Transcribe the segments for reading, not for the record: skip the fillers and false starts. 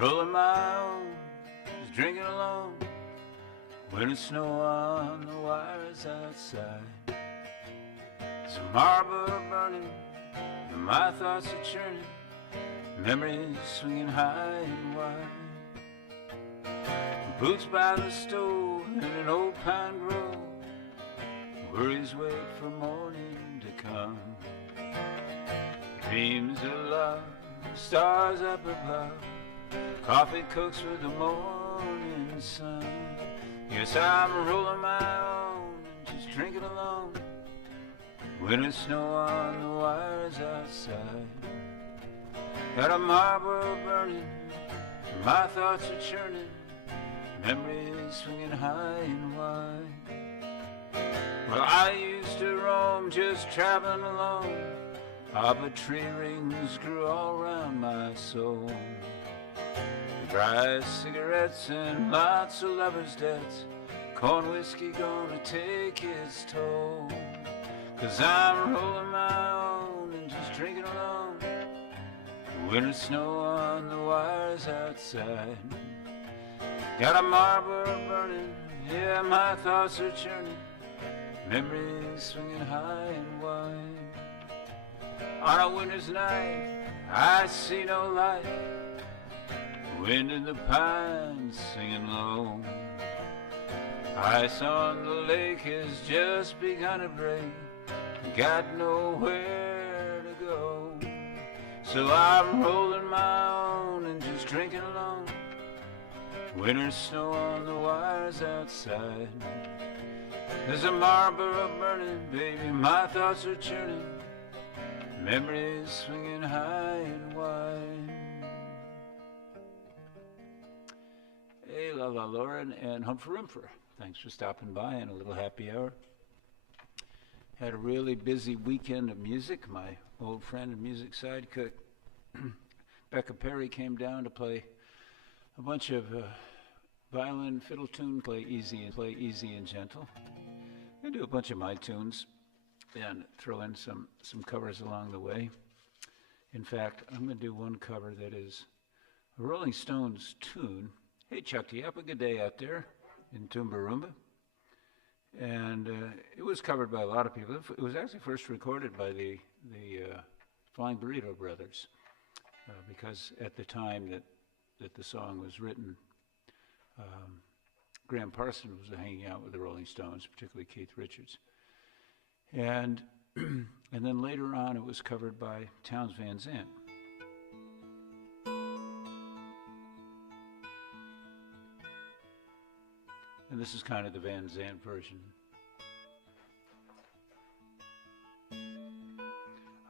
rolling my own, just drinking alone. Winter snow on the wires outside. Some harbor burning, and my thoughts are churning. Memories swinging high and wide. Boots by the stove in an old pine grove. Worries wait for morning to come. Dreams of love, stars up above. Coffee cooks with the morning sun. Yes, I'm rolling my own and just drinking alone. Winter snow on the wires outside. Got a Marlboro burning, my thoughts are churning. Memories swinging high and wide. Well, I used to roam just traveling alone. But tree rings grew all around my soul. Dry cigarettes and lots of lovers' debts. Corn whiskey gonna take its toll. 'Cause I'm rolling my own and just drinking alone. Winter snow on the wires outside. Got a Marlboro burning, yeah, my thoughts are churning. Memories swinging high and wide. On a winter's night, I see no light. Wind in the pines singing low. Ice on the lake has just begun to break. Got nowhere to go. So I'm rolling my own and just drinking alone. Winter snow on the wires outside. There's a Marlboro burning, baby, my thoughts are churning. Memories swinging high and wide. Hey, La La Lauren and Humphrey Rimfer. Thanks for stopping by and a little happy hour. Had a really busy weekend of music. My old friend and music sidekick, Becca Perry, came down to play a bunch of violin, fiddle tune, play easy and gentle. I do a bunch of my tunes and throw in some covers along the way. In fact, I'm going to do one cover that is a Rolling Stones tune. Hey, Chuck, do you have a good day out there in Tumbarumba? And it was covered by a lot of people. It was actually first recorded by the Flying Burrito Brothers, because at the time that the song was written, Graham Parsons was hanging out with the Rolling Stones, particularly Keith Richards. And and then later on it was covered by Townes Van Zandt. And this is kind of the Van Zandt version.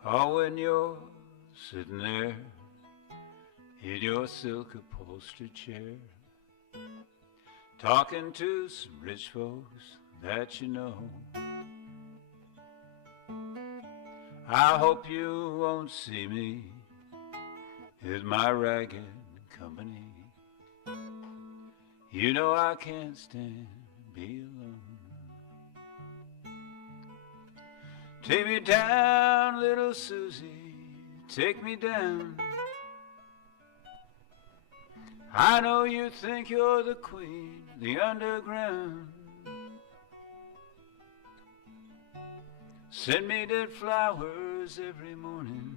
Oh, when you're sitting there in your silk upholstered chair, talking to some rich folks that you know, I hope you won't see me with my ragged company. You know I can't stand to be alone. Take me down, little Susie, take me down. I know you think you're the queen, the underground. Send me dead flowers every morning.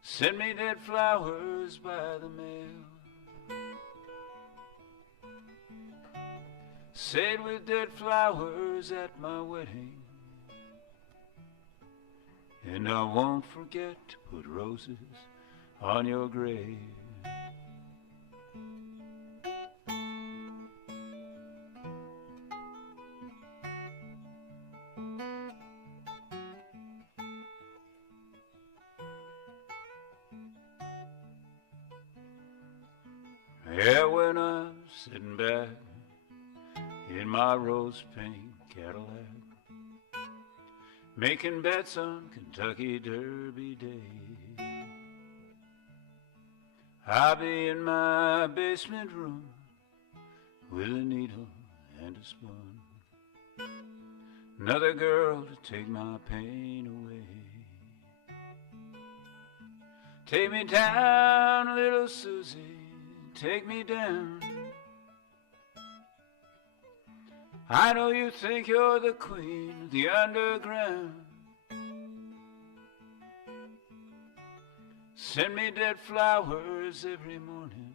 Send me dead flowers by the mail. Said with dead flowers at my wedding. And I won't forget to put roses on your grave. Yeah, when I'm sitting back in my rose pink Cadillac, making bets on Kentucky Derby Day, I'll be in my basement room with a needle and a spoon, another girl to take my pain away. Take me down, little Susie, take me down. I know you think you're the queen of the underground. Send me dead flowers every morning.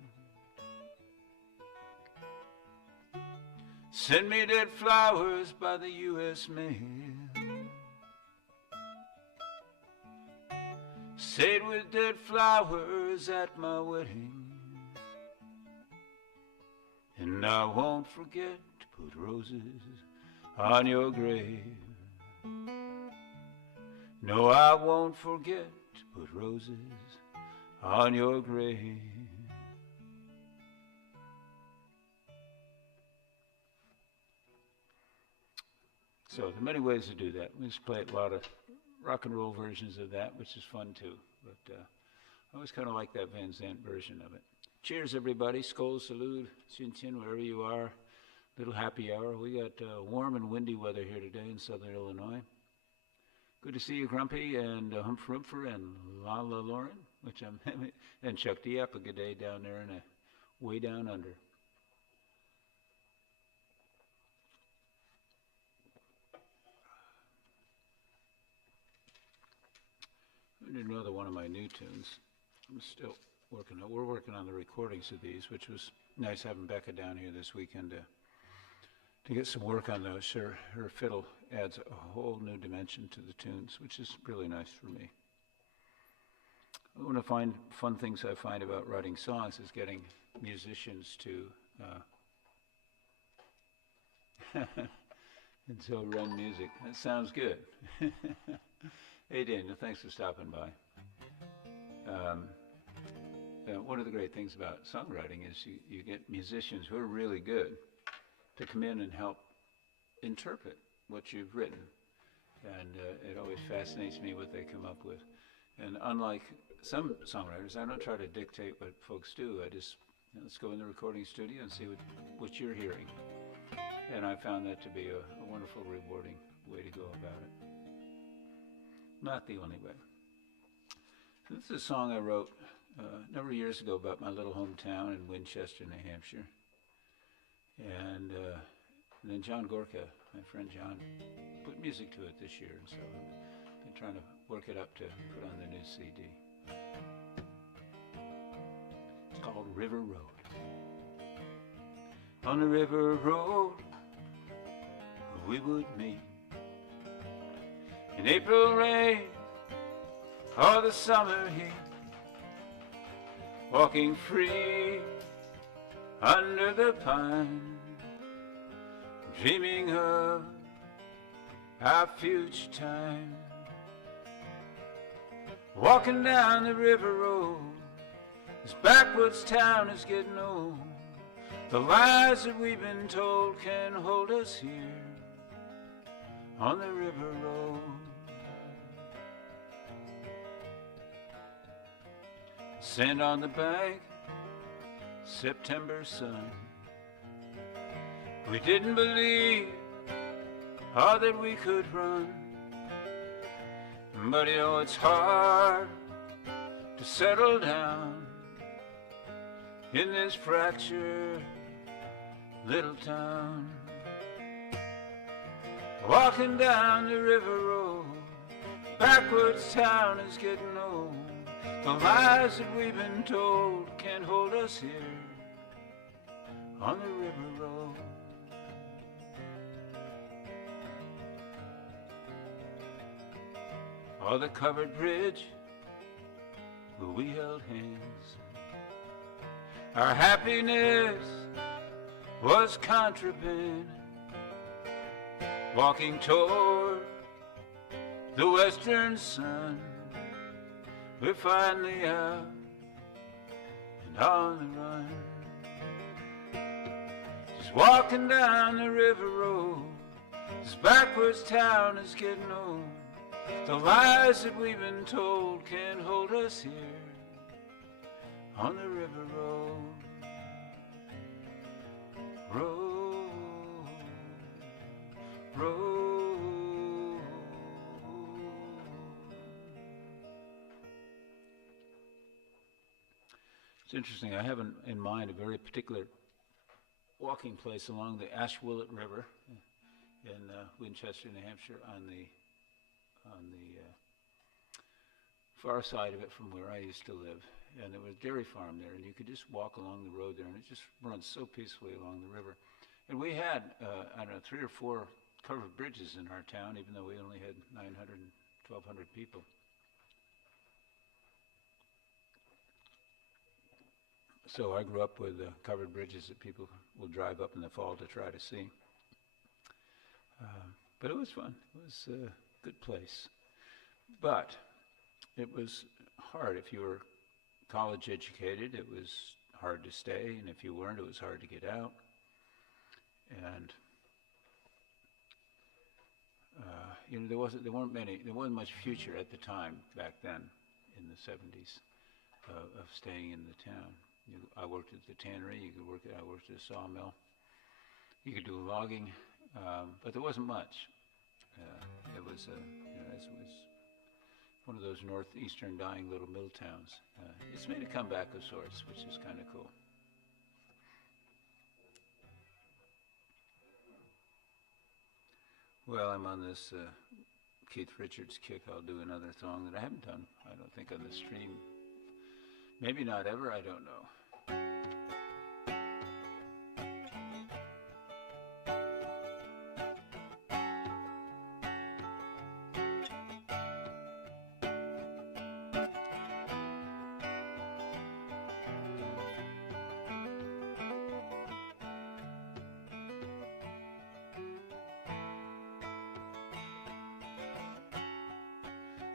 Send me dead flowers by the U.S. mail. Stayed with dead flowers at my wedding. And I won't forget to put roses on your grave. No, I won't forget to put roses on your grave. So there are many ways to do that. We just play a lot of rock and roll versions of that, which is fun too. But I always kind of like that Van Zandt version of it. Cheers, everybody. Skol, salud, chin chin, wherever you are. Little happy hour. We got warm and windy weather here today in southern Illinois. Good to see you, Grumpy, and Humphrey Humphrey, and Lala Lauren, which I'm and Chuck Diep, a good day down there in a way down under. Another one of my new tunes. I'm still working on. We're working on the recordings of these, which was nice having Becca down here this weekend to get some work on those. Her fiddle adds a whole new dimension to the tunes, which is really nice for me. One of the fun things I find about writing songs is getting musicians to and so run music. That sounds good. Hey Daniel, thanks for stopping by. One of the great things about songwriting is you get musicians who are really good to come in and help interpret what you've written. And it always fascinates me what they come up with. And unlike some songwriters, I don't try to dictate what folks do. I just, let's go in the recording studio and see what you're hearing. And I found that to be a wonderful, rewarding way to go about it. Not the only way. This is a song I wrote a number of years ago about my little hometown in Winchester, New Hampshire. And then John Gorka, my friend John, put music to it this year. And so I've been trying to work it up to put on the new CD. It's called River Road. On the river road we would meet in April rain or the summer heat, walking free under the pine, dreaming of our future time. Walking down the river road, this backwoods town is getting old. The lies that we've been told can hold us here on the river road. Sand on the bank, September sun. We didn't believe all that we could run, but you know it's hard to settle down in this fractured little town. Walking down the river road, backwards town is getting old. The lies that we've been told can't hold us here on the river road. On the covered bridge where we held hands, our happiness was contraband. Walking toward the western sun, we're finally out and on the run. Just walking down the river road, this backwards town is getting old. The lies that we've been told can't hold us here on the river road. Road, road. interesting. I have in mind a very particular walking place along the Ashwillet River in Winchester, New Hampshire, on the far side of it from where I used to live. And there was a dairy farm there, and you could just walk along the road there, and it just runs so peacefully along the river. And we had, I don't know, 3 or 4 covered bridges in our town, even though we only had 900 and 1,200 people. So I grew up with covered bridges that people will drive up in the fall to try to see. But it was fun. It was a good place. But it was hard. If you were college educated, it was hard to stay, and if you weren't, it was hard to get out. And there wasn't much future at the time back then in the 70s of staying in the town. I worked at the tannery. I worked at a sawmill. You could do logging, but there wasn't much. It was one of those northeastern dying little mill towns. It's made a comeback of sorts, which is kind of cool. Well, I'm on this Keith Richards kick. I'll do another song that I haven't done, I don't think, on the stream. Maybe not ever, I don't know.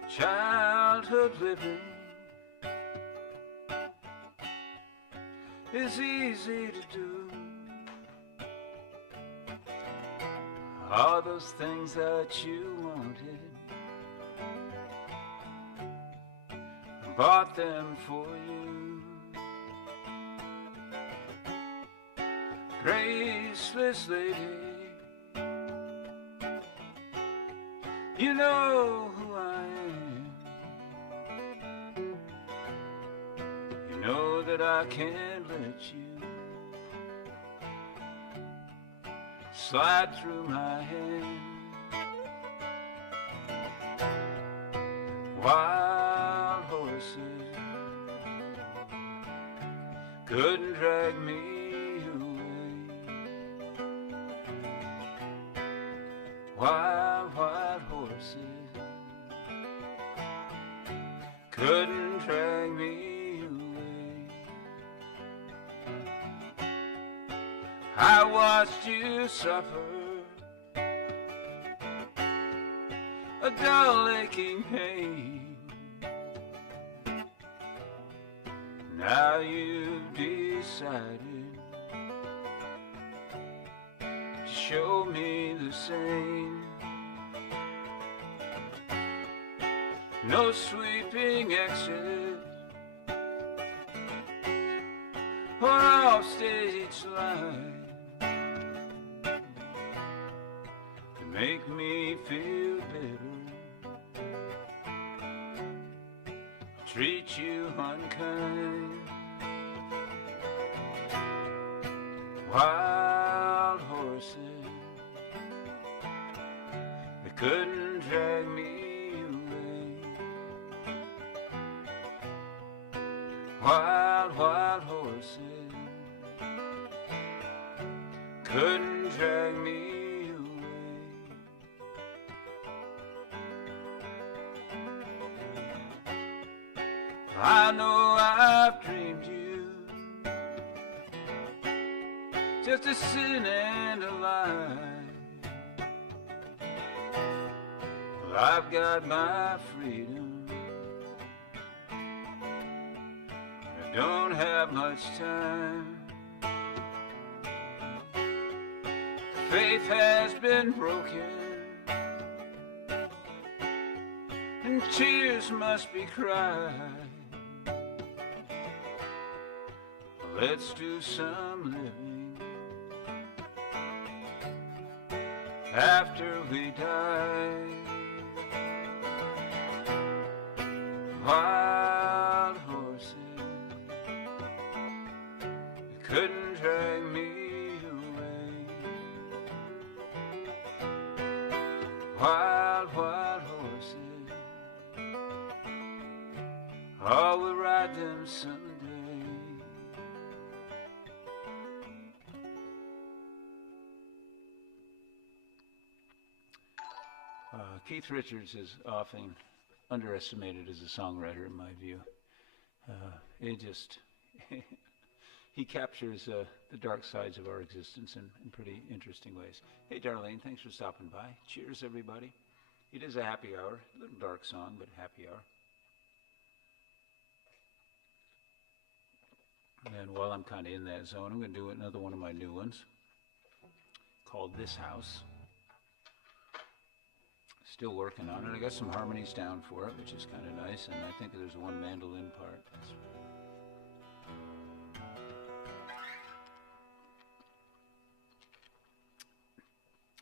Childhood living is easy to do. All those things that you wanted, bought them for you. Graceless lady, you know who I am. You know that I can't let you slide through my hand. Wild horses couldn't drag me away. Wild horses couldn't drag me away. I watched you suffer a dull aching pain. Now you've decided to show me the same. No sweeping exit or off-stage line to make me feel better, treat you unkind. Wild horses, they couldn't drag me away. Wild horses couldn't drag me away. I know I've dreamed you just a sin and a lie. Well, I've got my freedom, I don't have much time. Faith has been broken and tears must be cried. Let's do some living after we die. Wild horses Oh, we'll ride them someday. Keith Richards is often underestimated as a songwriter, in my view. He captures the dark sides of our existence in pretty interesting ways. Hey, Darlene, thanks for stopping by. Cheers, everybody. It is a happy hour. A little dark song, but happy hour. And while I'm kind of in that zone, I'm going to do another one of my new ones called This House. Still working on it. I got some harmonies down for it, which is kind of nice, and I think there's one mandolin part.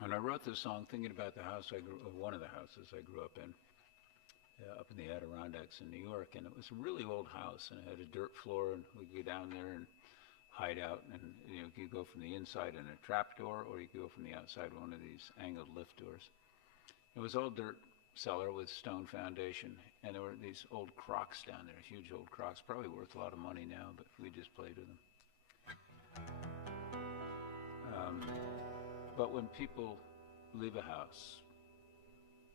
And I wrote this song thinking about the house one of the houses I grew up in the Adirondacks in New York, and it was a really old house, and it had a dirt floor, and we'd go down there and hide out, and you could go from the inside in a trap door, or you could go from the outside one of these angled lift doors. It was all dirt cellar with stone foundation, and there were these old crocs down there, huge old crocs, probably worth a lot of money now, but we just played with them. But when people leave a house,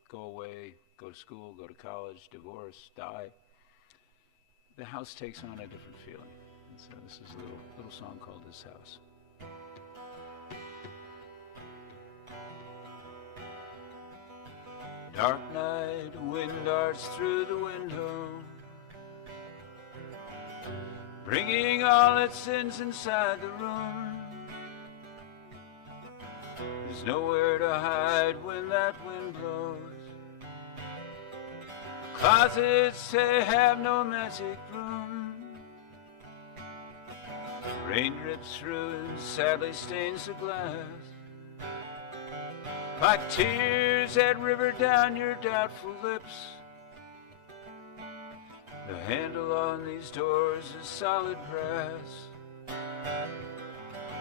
go away, go to school, go to college, divorce, die, the house takes on a different feeling. And so this is a little song called This House. Dark night, wind darts through the window, bringing all its sins inside the room. There's nowhere to hide when that wind blows. Closets say have no magic room. Rain drips through and sadly stains the glass, like tears that river down your doubtful lips. The handle on these doors is solid brass,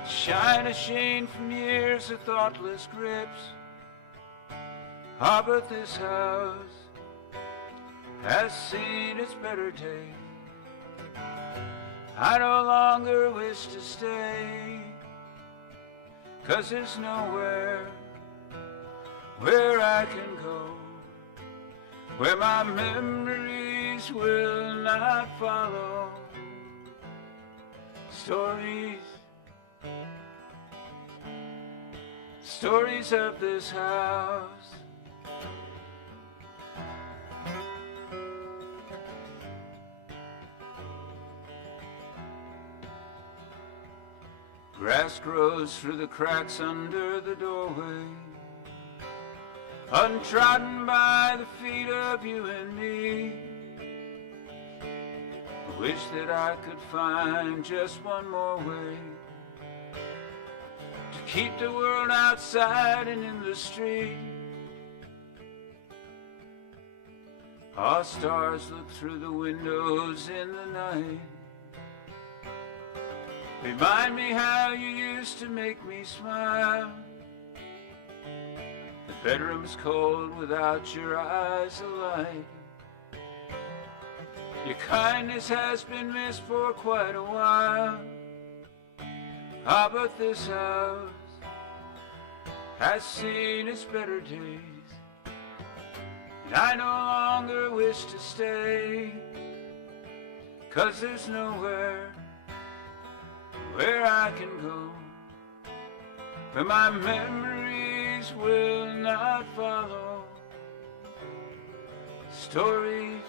shine a sheen from years of thoughtless grips. Ah, but this house has seen its better days. I no longer wish to stay, 'cause there's nowhere where I can go, where my memories will not follow. Stories of this house. Grass grows through the cracks under the doorway, untrodden by the feet of you and me. I wish that I could find just one more way to keep the world outside and in the street. Our stars look through the windows in the night, remind me how you used to make me smile. The bedroom's cold without your eyes alight. Your kindness has been missed for quite a while. Ah, but this house has seen its better days, and I no longer wish to stay, 'cause there's nowhere where I can go, where my memories will not follow. Stories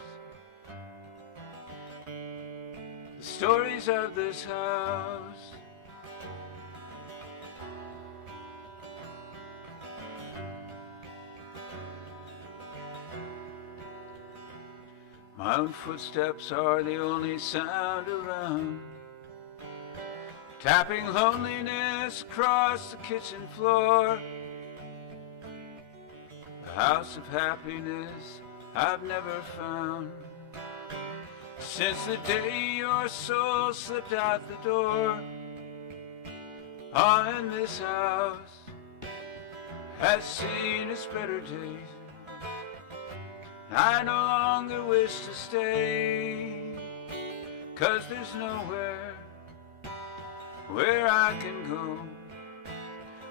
of this house. My own footsteps are the only sound around, tapping loneliness across the kitchen floor. The house of happiness I've never found, since the day your soul slipped out the door. Ah, and this house has seen its better days, I no longer wish to stay, 'cause there's nowhere where I can go,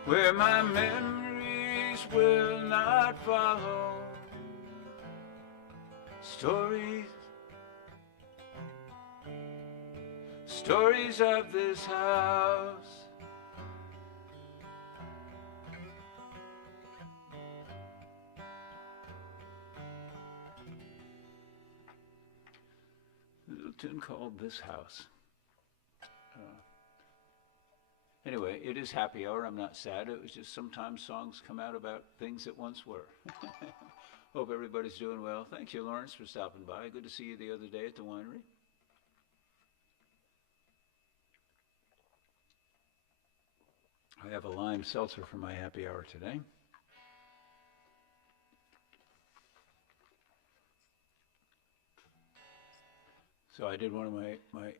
where my memories will not follow. Stories of this house. A little tune called This House. Anyway, it is happy hour. I'm not sad. It was just sometimes songs come out about things that once were. Hope everybody's doing well. Thank you, Lawrence, for stopping by. Good to see you the other day at the winery. I have a lime seltzer for my happy hour today. So I did one of my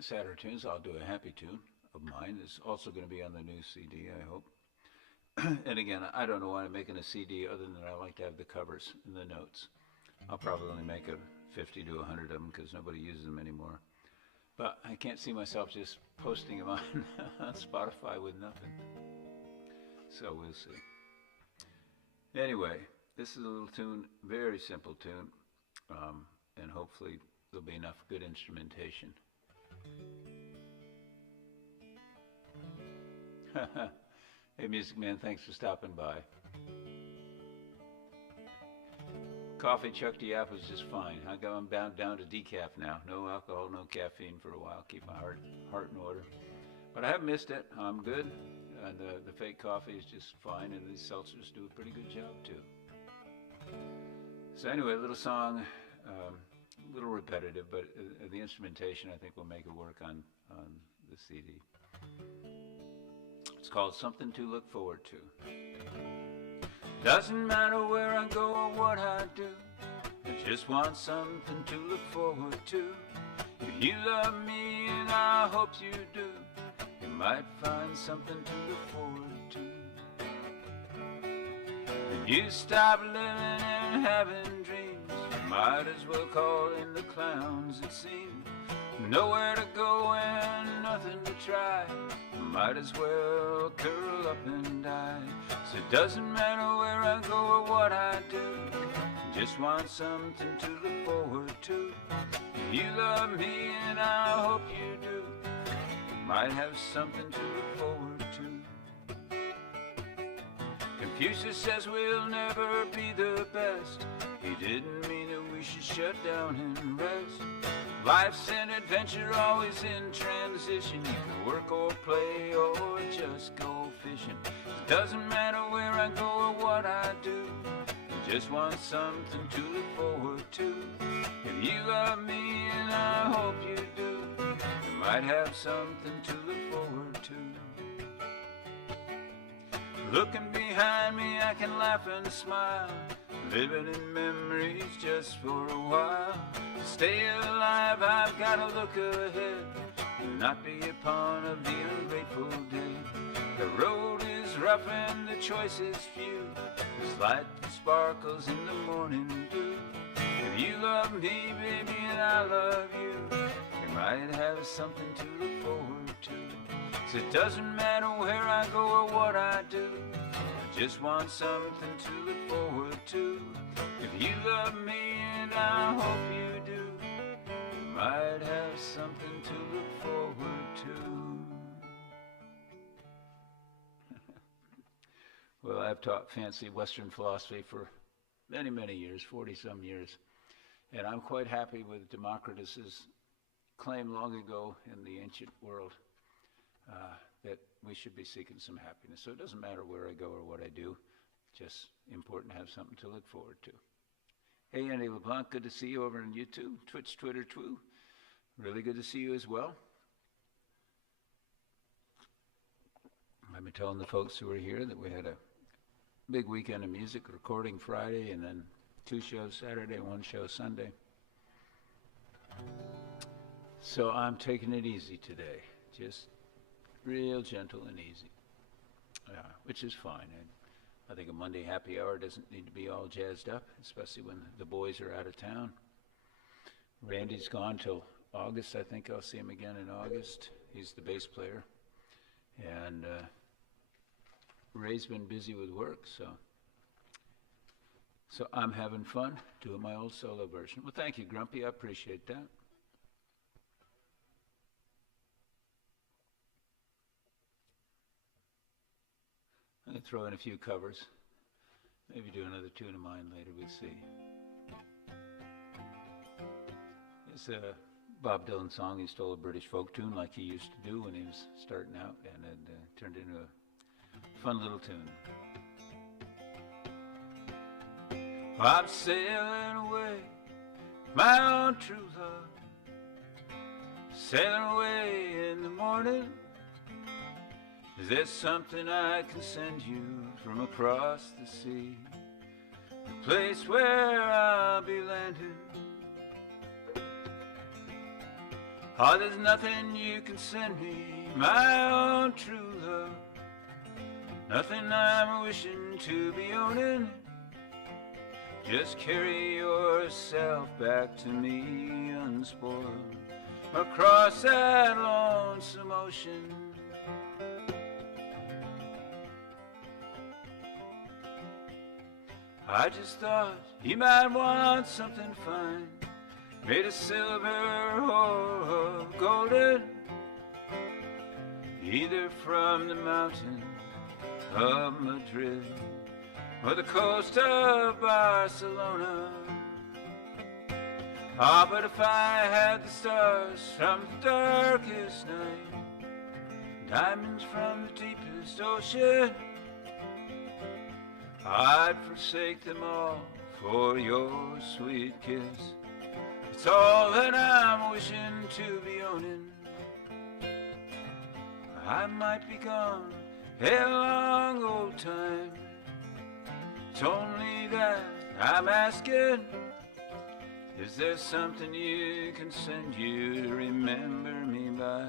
sadder tunes. I'll do a happy tune of mine. It's also going to be on the new CD, I hope. And again, I don't know why I'm making a CD other than I like to have the covers and the notes. I'll probably only make 50 to 100 of them because nobody uses them anymore. But I can't see myself just posting them on Spotify with nothing. So we'll see. Anyway, this is a little tune, very simple tune, and hopefully there'll be enough good instrumentation. Hey, Music Man, thanks for stopping by. Coffee chucked you up was just fine. I'm down to decaf now. No alcohol, no caffeine for a while. Keep my heart in order. But I haven't missed it. I'm good. And the fake coffee is just fine, and these seltzers do a pretty good job too. So anyway, a little song, a little repetitive, but the instrumentation I think will make it work on the CD. It's called Something to Look Forward to. Doesn't matter where I go or what I do, I just want something to look forward to. If you love me, and I hope you do, you might find something to look forward to. If you stop living and having dreams, you might as well call in the clowns, it seems. Nowhere to go and nothing to try, might as well curl up and die. So it doesn't matter where I go or what I do, just want something to look forward to. If you love me, and I hope you do, you might have something to look forward to. Confucius says we'll never be the best. He didn't mean that we should shut down and rest. Life's an adventure, always in transition. You can work or play or just go fishing. It doesn't matter where I go or what I do, I just want something to look forward to. If you love me, and I hope you do, you might have something to look forward to. Looking behind me, I can laugh and smile, living in memories just for a while. To stay alive, I've got to look ahead and not be a pawn of the ungrateful day. The road is rough and the choice is few. It's light that sparkles in the morning dew. If you love me, baby, and I love you, you might have something to look forward to. So it doesn't matter where I go or what I do, I just want something to look forward to. If you love me, and I hope you do, you might have something to look forward to. Well, I've taught fancy Western philosophy for many, many years, 40-some years, and I'm quite happy with Democritus's claim long ago in the ancient world that we should be seeking some happiness. So it doesn't matter where I go or what I do, just important to have something to look forward to. Hey, Andy LeBlanc, good to see you over on YouTube, Twitch, Twitter, Twoo. Really good to see you as well. I've been telling the folks who are here that we had a big weekend of music, recording Friday, and then 2 shows Saturday, 1 show Sunday. So I'm taking it easy today, just real gentle and easy, which is fine. I think a Monday happy hour doesn't need to be all jazzed up, especially when the boys are out of town. Randy's gone till August. I think I'll see him again in August. He's the bass player. And Ray's been busy with work, so I'm having fun doing my old solo version. Well, thank you, Grumpy. I appreciate that. I'm going to throw in a few covers. Maybe do another tune of mine later. We'll see. It's a Bob Dylan song. He stole a British folk tune like he used to do when he was starting out, and it turned into a fun little tune. I'm sailing away, my own true love, sailing away in the morning. Is there something I can send you from across the sea? The place where I'll be landing. Oh, there's nothing you can send me, my own true love. Nothing I'm wishing to be owning. Just carry yourself back to me unspoiled across that lonesome ocean. I just thought you might want something fine, made of silver or golden, either from the mountain of Madrid or the coast of Barcelona. Ah, but if I had the stars from the darkest night, diamonds from the deepest ocean, I'd forsake them all for your sweet kiss. It's all that I'm wishing to be owning. I might be gone a long old time. It's only that I'm asking. Is there something you can send you to remember me by?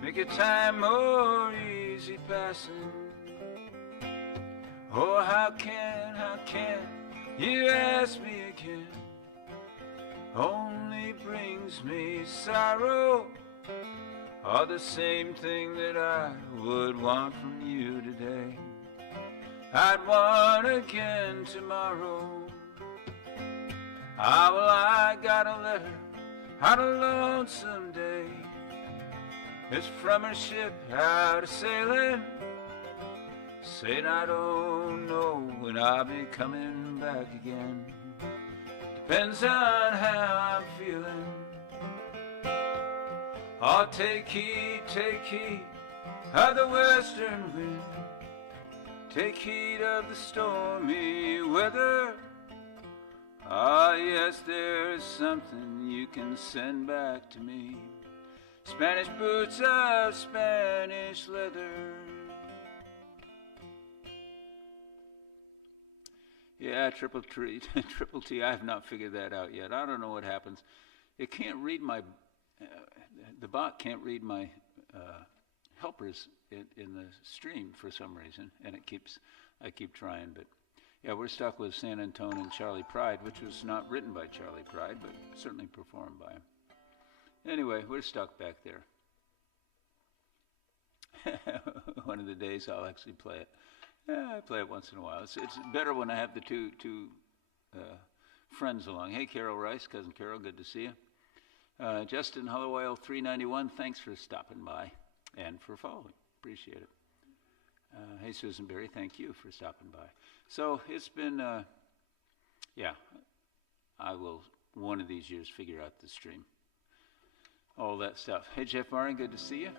Make a time more easy passing. Oh, how can you ask me again? Only brings me sorrow. Or the same thing that I would want from you today, I'd want again tomorrow. Ah, well, I got a letter on a lonesome day. It's from her ship out a sailing, saying I don't know when I'll be coming back again. Depends on how I'm feeling. Oh, take heed of the western wind. Take heed of the stormy weather. Ah, yes, there's something you can send back to me. Spanish boots of Spanish leather. Yeah, triple T, I have not figured that out yet. I don't know what happens. It can't read my, the bot can't read my helpers in the stream for some reason, and I keep trying, but yeah, we're stuck with San Antone and Charlie Pride, which was not written by Charlie Pride, but certainly performed by him. Anyway, we're stuck back there. One of the days I'll actually play it. Yeah, I play it once in a while. It's better when I have the two friends along. Hey, Carol Rice, Cousin Carol, good to see you. Justin Hollowell 391, thanks for stopping by and for following. Appreciate it. Hey, Susan Berry, thank you for stopping by. So it's been, yeah, I will one of these years figure out the stream. All that stuff. Hey, Jeff Marin, good to see you.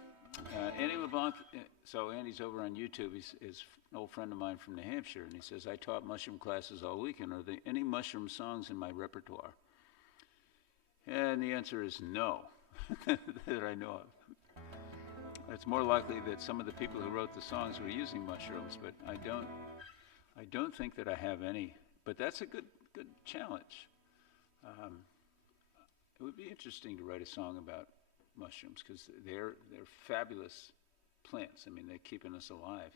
Andy LeBlanc, so Andy's over on YouTube. He's an old friend of mine from New Hampshire, and he says, I taught mushroom classes all weekend. Are there any mushroom songs in my repertoire? And the answer is no, that I know of. It's more likely that some of the people who wrote the songs were using mushrooms, but I don't think that I have any. But that's a good challenge. It would be interesting to write a song about mushrooms because they're fabulous plants. I mean, they're keeping us alive.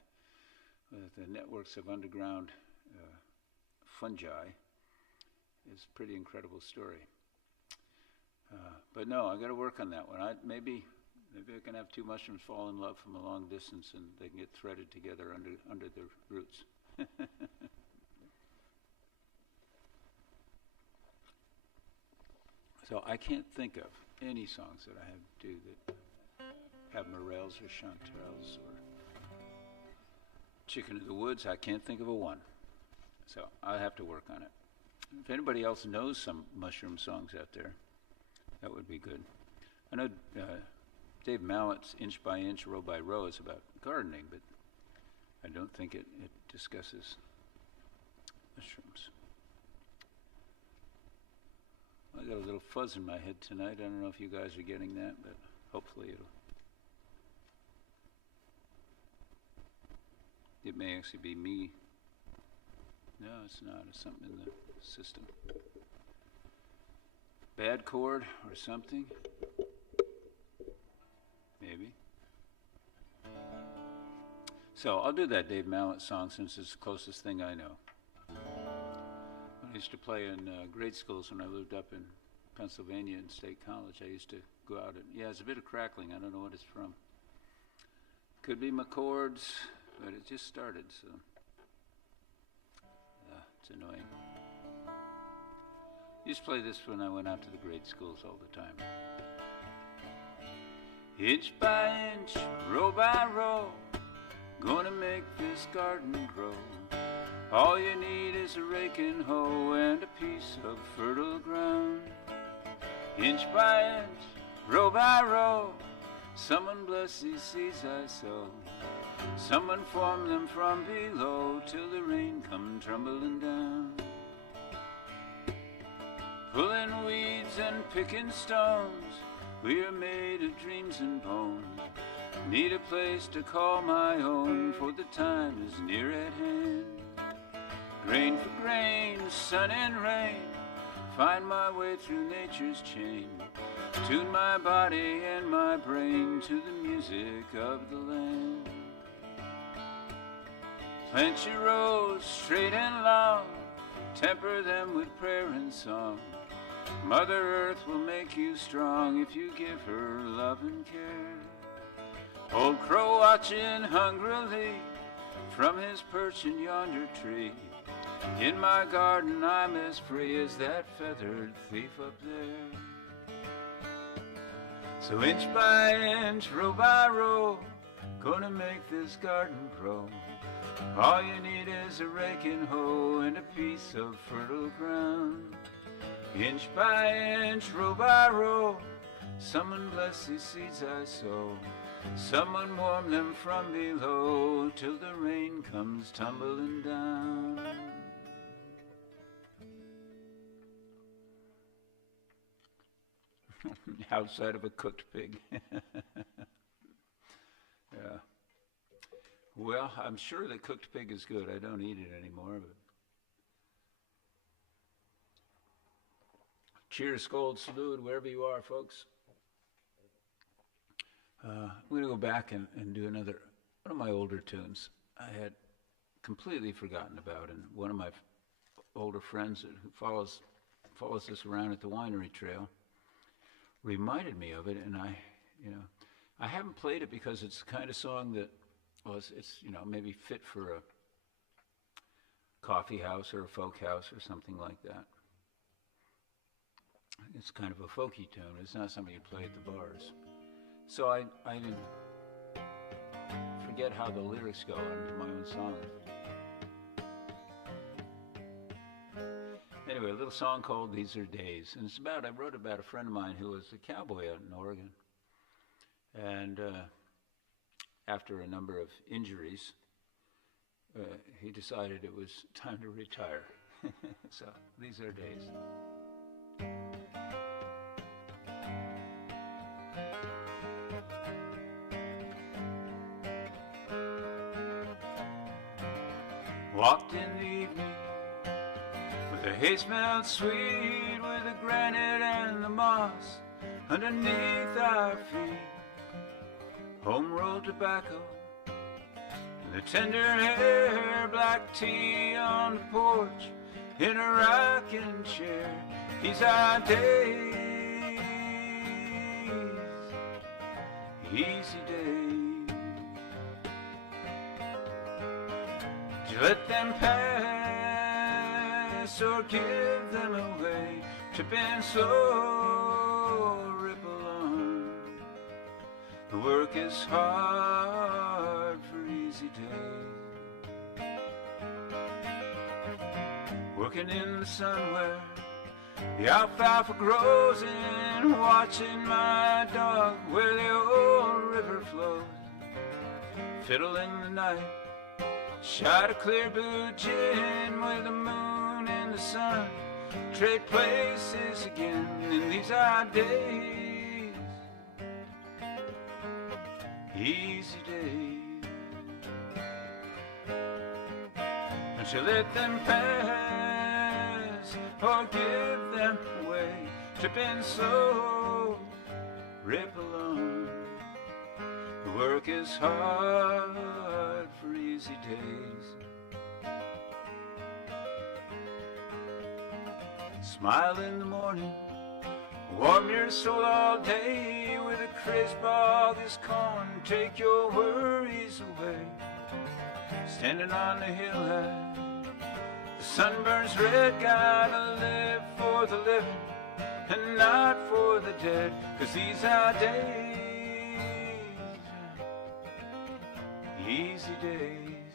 the networks of underground fungi is a pretty incredible story. But no, I got to work on that one. Maybe I can have two mushrooms fall in love from a long distance, and they can get threaded together under the roots. So I can't think of any songs that I have to do that have morels or chanterelles or chicken of the woods. I can't think of a one. So I'll have to work on it. If anybody else knows some mushroom songs out there, that would be good. I know Dave Mallett's Inch by Inch, Row by Row is about gardening, but I don't think it discusses mushrooms. I got a little fuzz in my head tonight. I don't know if you guys are getting that, but hopefully it may actually be me. No, it's not. It's something in the system. Bad chord or something? Maybe. So I'll do that Dave Mallett song since it's the closest thing I know. I used to play in grade schools when I lived up in Pennsylvania in State College. I used to go out and, yeah, it's a bit of crackling. I don't know what it's from. Could be my chords, but it just started, so it's annoying. Used to play this when I went out to the grade schools all the time. Inch by inch, row by row, gonna make this garden grow. All you need is a rake and hoe and a piece of fertile ground. Inch by inch, row by row, someone bless these seeds I sow. Someone form them from below till the rain come tumbling down. Pulling weeds and picking stones, we are made of dreams and bones. Need a place to call my own, for the time is near at hand. Grain for grain, sun and rain, find my way through nature's chain. Tune my body and my brain to the music of the land. Plant your rows straight and long, temper them with prayer and song. Mother Earth will make you strong if you give her love and care. Old crow watching hungrily from his perch in yonder tree. In my garden I'm as free as that feathered thief up there. So inch by inch, row by row, gonna make this garden grow. All you need is a rake and hoe and a piece of fertile ground. Inch by inch, row by row, someone bless these seeds I sow. Someone warm them from below till the rain comes tumbling down. Outside of a cooked pig. Yeah. Well, I'm sure the cooked pig is good. I don't eat it anymore. But cheers, scold, salute, wherever you are, folks. I'm going to go back and do one of my older tunes I had completely forgotten about, and one of my older friends who follows us around at the winery trail reminded me of it, and I haven't played it because it's the kind of song that, well, it's maybe fit for a coffee house or a folk house or something like that. It's kind of a folky tune. It's not something you play at the bars. So I didn't forget how the lyrics go into my own song. Anyway, a little song called These Are Days. And I wrote about a friend of mine who was a cowboy out in Oregon. And after a number of injuries, he decided it was time to retire. So, these are days. Walked in the evening with the hay smelled sweet, with the granite and the moss underneath our feet. Home rolled tobacco The tender hair, black tea on the porch, in a rocking chair. These are days, easy days. Do you let them pass or give them away? Tripping slow, ripple on. The work is hard for easy days. Working in the sun where the alfalfa grows, and watching my dog where the old river flows. Fiddle in the night, shot a clear blue gin with the moon and the sun. Trade places again, and these are days, easy days. Don't you let them pass or give them away. Tripping slow, ripple on. The work is hard for easy days. Smile in the morning, warm your soul all day with a crisp August corn. Take your worries away. Standing on the hillhead, the sun burns red. Gotta live for the living and not for the dead, 'cause these are days, easy days.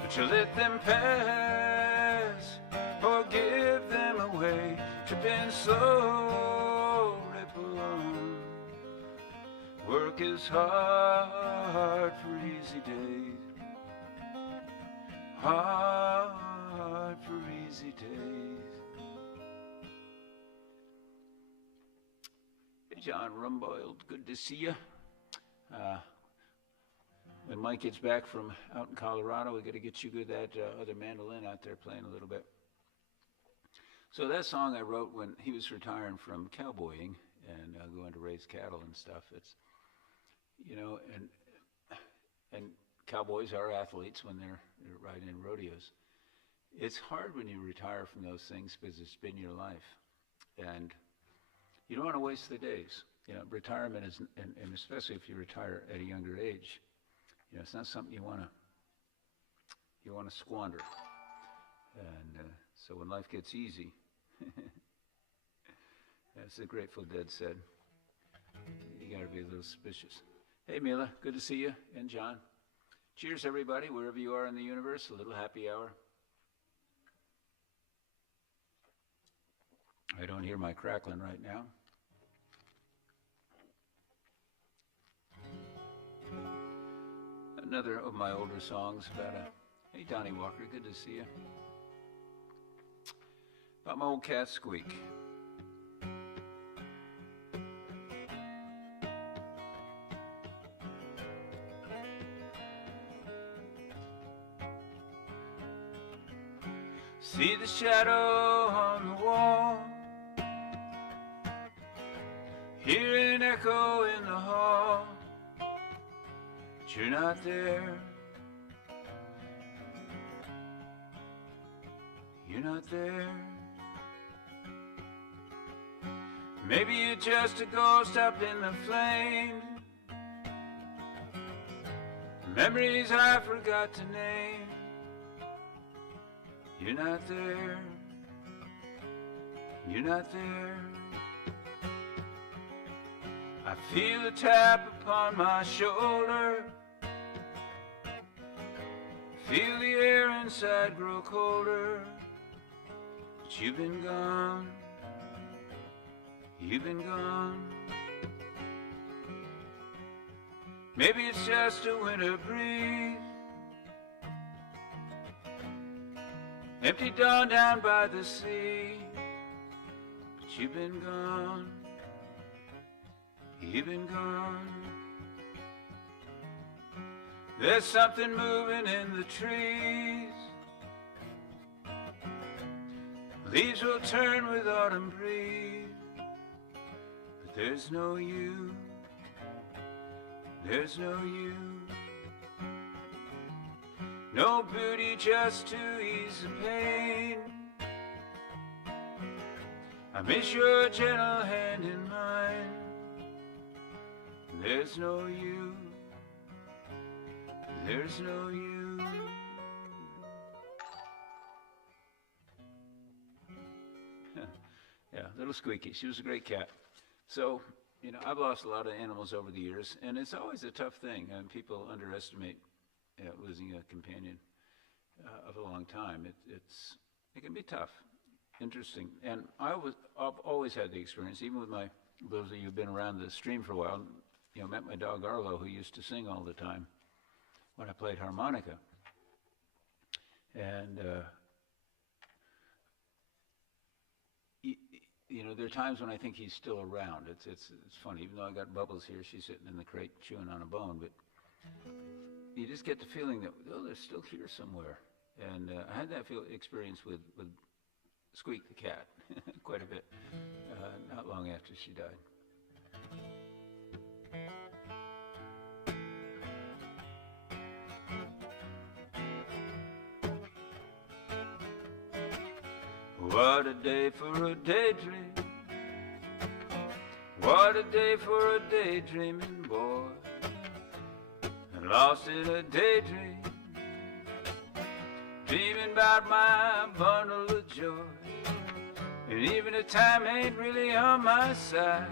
But you let them pass or give them away. Tripping slow, ripple on. Work is hard for easy days, hard for easy days. Hey John Rumbold, good to see you. When Mike gets back from out in Colorado, we got to get you good that other mandolin out there playing a little bit. So that song I wrote when he was retiring from cowboying and going to raise cattle and stuff. It's, you know, and cowboys are athletes when they're riding in rodeos. It's hard when you retire from those things because it's been your life, and you don't want to waste the days. You know, retirement is, and especially if you retire at a younger age, you know, it's not something you want to squander. And so when life gets easy, as the Grateful Dead said, you got to be a little suspicious. Hey, Mila, good to see you, and John. Cheers, everybody, wherever you are in the universe. A little happy hour. I don't hear my crackling right now. Another of my older songs about hey, Donnie Walker, good to see you. About my old cat Squeak. See the shadow on the wall, hear an echo in the hall, but you're not there. You're not there. Maybe you're just a ghost up in the flames, memories I forgot to name. You're not there. You're not there. I feel a tap upon my shoulder, feel the air inside grow colder, but you've been gone. You've been gone. Maybe it's just a winter breeze, empty dawn down by the sea, but you've been gone. You've been gone. There's something moving in the trees, leaves will turn with autumn breeze, but there's no you, there's no you. No beauty just to ease the pain. I miss your gentle hand in mine. There's no you. There's no you. Yeah, little Squeaky. She was a great cat. So, you know, I've lost a lot of animals over the years, and it's always a tough thing. And people underestimate losing a companion of a long time. It can be tough, interesting. And I've always had the experience, even with those of you who've been around the stream for a while, you know, met my dog Arlo, who used to sing all the time when I played harmonica. And, you know, there are times when I think he's still around. It's funny, even though I got Bubbles here, she's sitting in the crate chewing on a bone, but you just get the feeling that, oh, they're still here somewhere. And I had that experience with Squeak the cat quite a bit, not long after she died. What a day for a daydream. What a day for a daydreaming boy. And lost in a daydream, dreaming about my bundle of joy. And even if time ain't really on my side,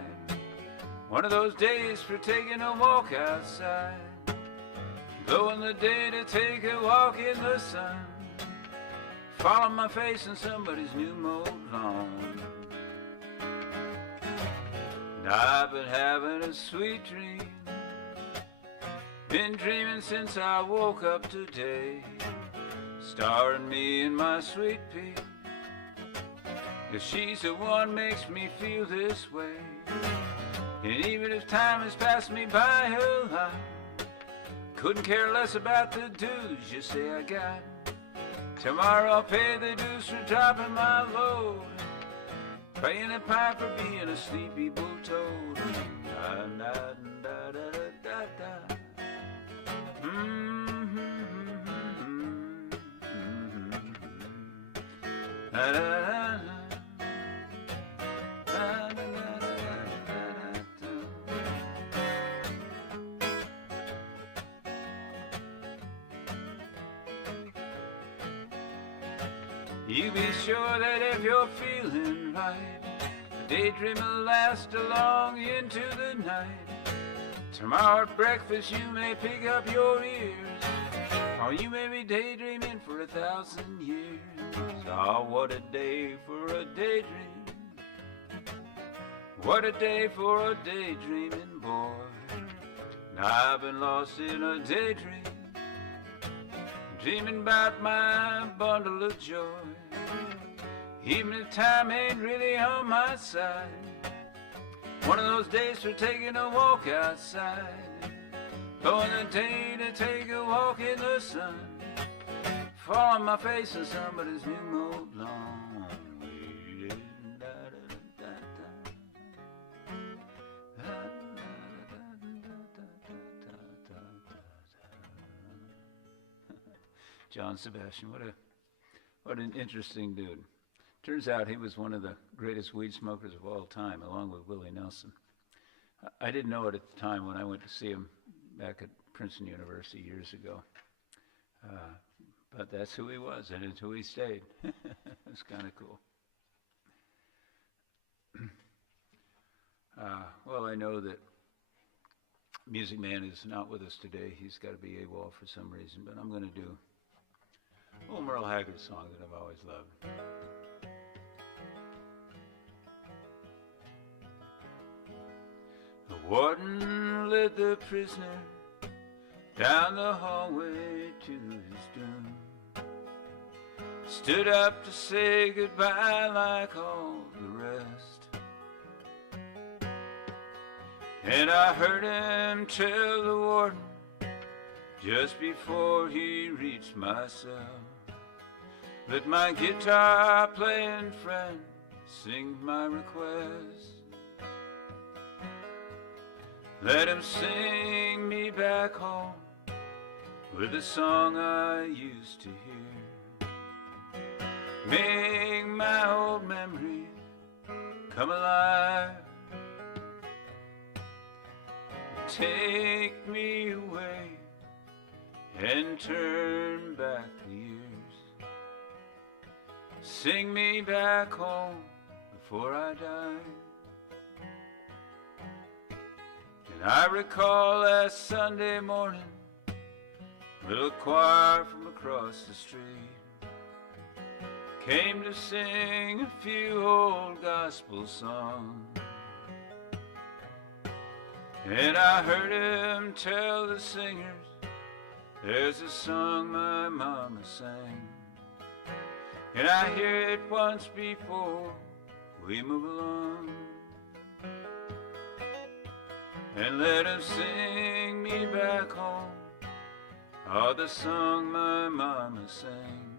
one of those days for taking a walk outside, blowing the day to take a walk in the sun, follow my face in somebody's new mowed lawn. And I've been having a sweet dream, been dreaming since I woke up today, starring me and my sweet pea. 'Cause she's the one makes me feel this way. And even if time has passed me by her life, couldn't care less about the dues you say I got. Tomorrow I'll pay the dues for dropping my load, paying a pipe for being a sleepy bull toad. You be sure that if you're feeling right, the daydream will last along into the night. Tomorrow at breakfast you may pick up your ears, or you may be daydreaming for 1,000 years. Oh, what a day for a daydream. What a day for a daydreaming boy. Now I've been lost in a daydream, dreaming about my bundle of joy. Even if time ain't really on my side, one of those days for taking a walk outside, blowing the day to take a walk in the sun, fall on my face in somebody's new mowed lawn. John Sebastian, what an interesting dude. Turns out he was one of the greatest weed smokers of all time, along with Willie Nelson. I didn't know it at the time when I went to see him back at Princeton University years ago. But that's who he was, and it's who he stayed. It's kind of cool. Well, I know that Music Man is not with us today. He's got to be AWOL for some reason, but I'm going to do a little Merle Haggard song that I've always loved. The warden led the prisoner down the hallway to his doom, stood up to say goodbye like all the rest, and I heard him tell the warden just before he reached my cell, let my guitar playing friend sing my request. Let him sing me back home with the song I used to hear. Make my old memories come alive. Take me away and turn back the years. Sing me back home before I die. And I recall last Sunday morning, little choir from across the street came to sing a few old gospel songs. And I heard him tell the singers, there's a song my mama sang, and I hear it once before we move along. And let him sing me back home, oh, the song my mama sang.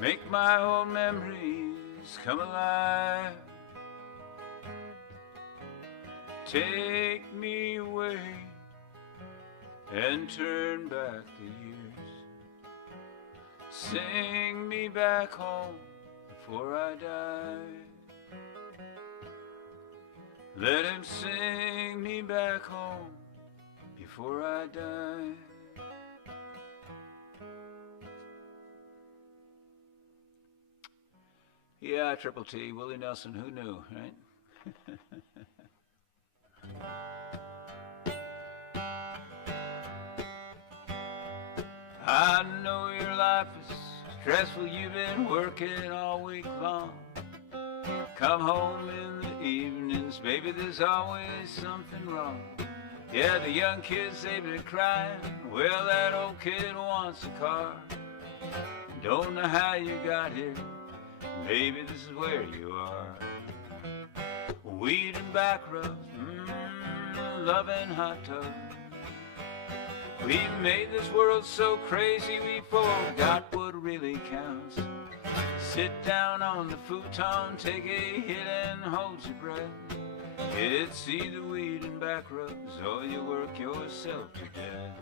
Make my old memories come alive. Take me away and turn back the years. Sing me back home before I die. Let him sing me back home before I die. Yeah, Triple T, Willie Nelson, who knew, right? I know your life is stressful, you've been working all week long. Come home in the evenings, baby, there's always something wrong. Yeah, the young kids, they've been crying, well, that old kid wants a car. Don't know how you got here, baby, this is where you are. Weed and back rubs, love and hot tubs. We made this world so crazy we forgot what really counts. Sit down on the futon, take a hit and hold your breath. It's either weed and back rubs or you work yourself to death.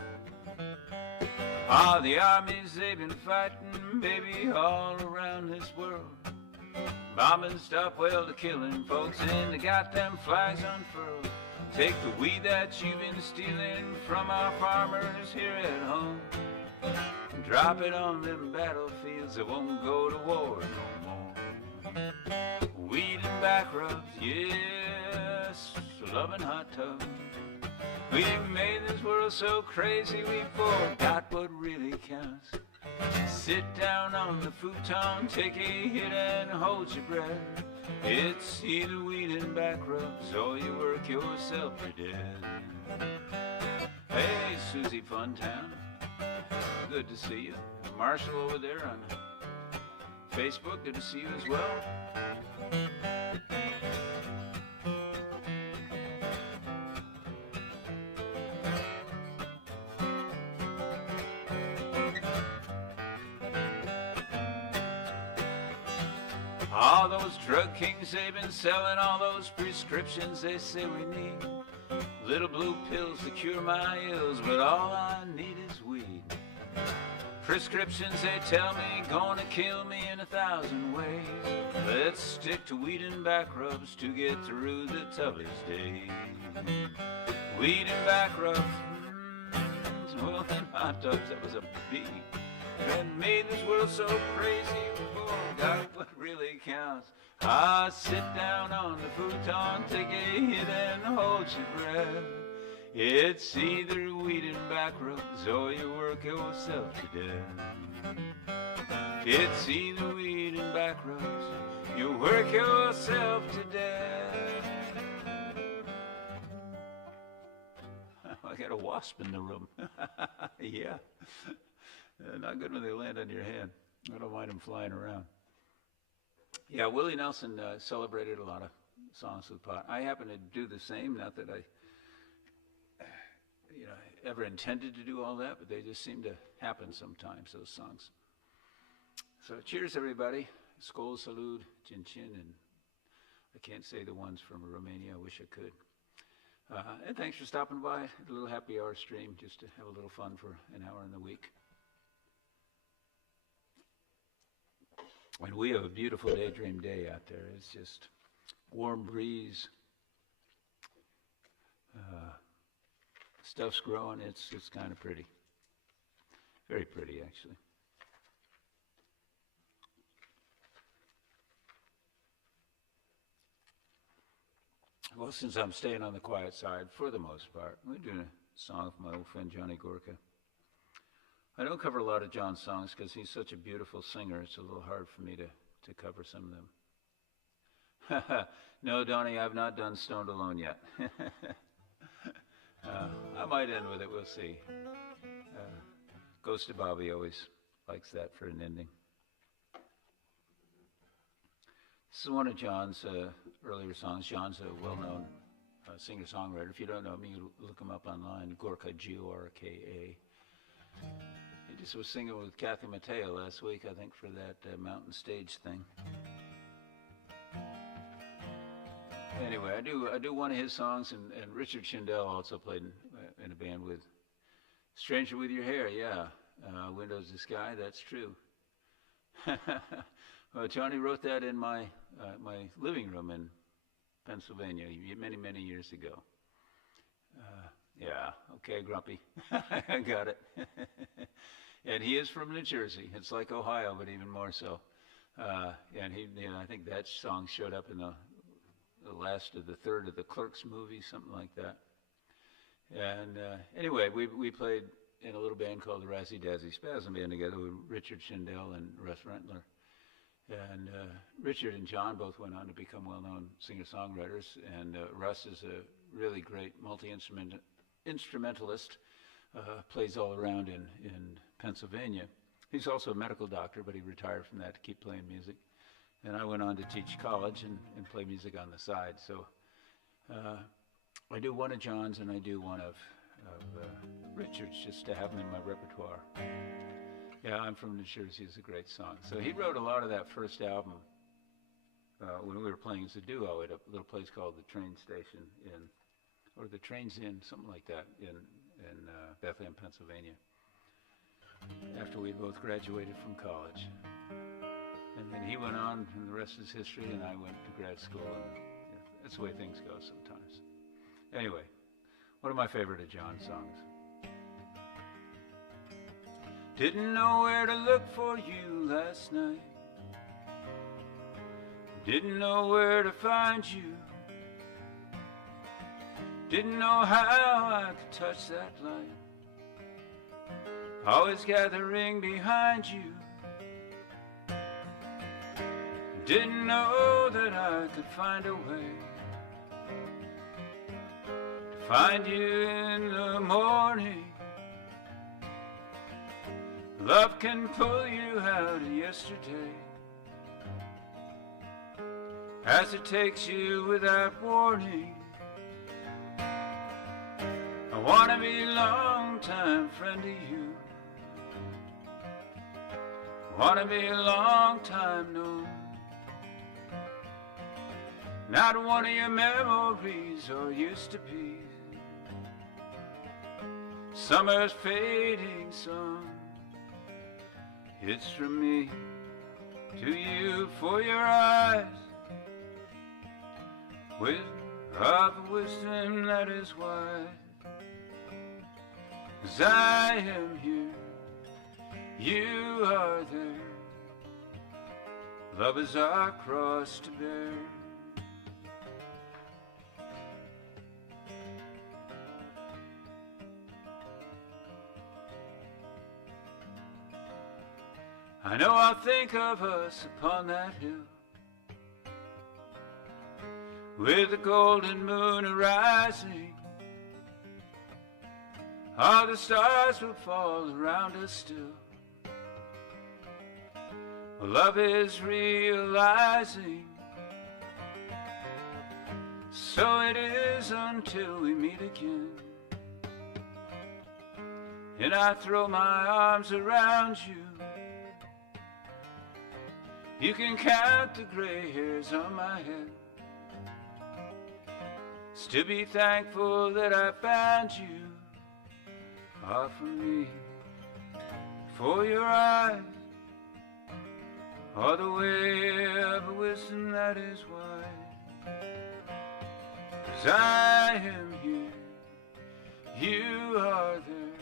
Ah, the armies, they've been fighting, baby, all around this world. Bombing stuff, well, they're killing folks, and they got them flags unfurled. Take the weed that you've been stealing from our farmers here at home, and drop it on them battlefields that won't go to war no more. Weed and back rubs, yes, love and hot tubs. We made this world so crazy we forgot what really counts. Sit down on the futon, take a hit and hold your breath. It's either weed and back rubs or you work yourself to death. Hey, Susie Funtown, good to see you. Marshall over there on Facebook, good to see you as well. All those drug kings, they've been selling all those prescriptions they say we need. Little blue pills to cure my ills, but all I need is weed. Prescriptions, they tell me, gonna kill me in 1,000 ways. Let's stick to weed and back rubs to get through the toughest days. Weed and back rubs, well, and hot tubs, that was a beat. That made this world so crazy before got what really counts. Ah, sit down on the futon, take a hit and hold your breath. It's either weed and back rubs or you work yourself to death. It's either weed and back rubs, you work yourself to death. I got a wasp in the room. Yeah. Not good when they land on your hand. I don't mind them flying around. Yeah, Willie Nelson celebrated a lot of songs with pot. I happen to do the same, not that I ever intended to do all that, but they just seem to happen sometimes, those songs. So cheers, everybody. Skol, salud, chin chin, and I can't say the ones from Romania. I wish I could. And thanks for stopping by. A little happy hour stream just to have a little fun for an hour in the week. And we have a beautiful daydream day out there. It's just warm breeze. Stuff's growing. It's kind of pretty. Very pretty, actually. Well, since I'm staying on the quiet side for the most part, we're doing a song with my old friend Johnny Gorka. I don't cover a lot of John's songs because he's such a beautiful singer. It's a little hard for me to cover some of them. No, Donnie, I've not done Stoned Alone yet. I might end with it. We'll see. Ghost of Bobby always likes that for an ending. This is one of John's earlier songs. John's a well-known singer-songwriter. If you don't know him, you look him up online, Gorka, G-O-R-K-A. He just was singing with Kathy Mateo last week, I think, for that mountain stage thing. Anyway, I do one of his songs, and Richard Schindel also played in a band with Stranger with Your Hair, yeah. Windows to Sky, that's true. Well, Johnny wrote that in my living room in Pennsylvania many, many years ago. Yeah, okay, Grumpy. I got it. And he is from New Jersey. It's like Ohio, but even more so. And I think that song showed up in the last of the third of the Clerks movie, something like that. And anyway, we played in a little band called the Razzie Dazzie Spasm Band together with Richard Schindel and Russ Rentler. And Richard and John both went on to become well-known singer-songwriters. And Russ is a really great multi-instrumentalist, plays all around in Pennsylvania. He's also a medical doctor, but he retired from that to keep playing music. And I went on to teach college and play music on the side. So I do one of John's and I do one of Richard's just to have them in my repertoire. Yeah, I'm from New Jersey is a great song. So he wrote a lot of that first album when we were playing as a duo at a little place called the Train Station or the Trains Inn, something like that, in Bethlehem, Pennsylvania, after we'd both graduated from college. And then he went on, and the rest is history, and I went to grad school, and that's the way things go sometimes. Anyway, one of my favorite of John's songs. Didn't know where to look for you last night. Didn't know where to find you. Didn't know how I could touch that light. Always gathering behind you. Didn't know that I could find a way to find you in the morning. Love can pull you out of yesterday as it takes you without warning. I want to be a long-time friend to you. I want to be a long-time known. Not one of your memories or used to be. Summer's fading sun. It's from me to you for your eyes, with of wisdom that is wise. 'Cause I am here, you are there. Love is our cross to bear. I know I'll think of us upon that hill, with the golden moon arising. All the stars will fall around us still. Love is realizing. So it is until we meet again. And I throw my arms around you. You can count the gray hairs on my head. Still be thankful that I found you. Offer me for your eyes are the way of wisdom that is wise. 'Cause I am here, you are there.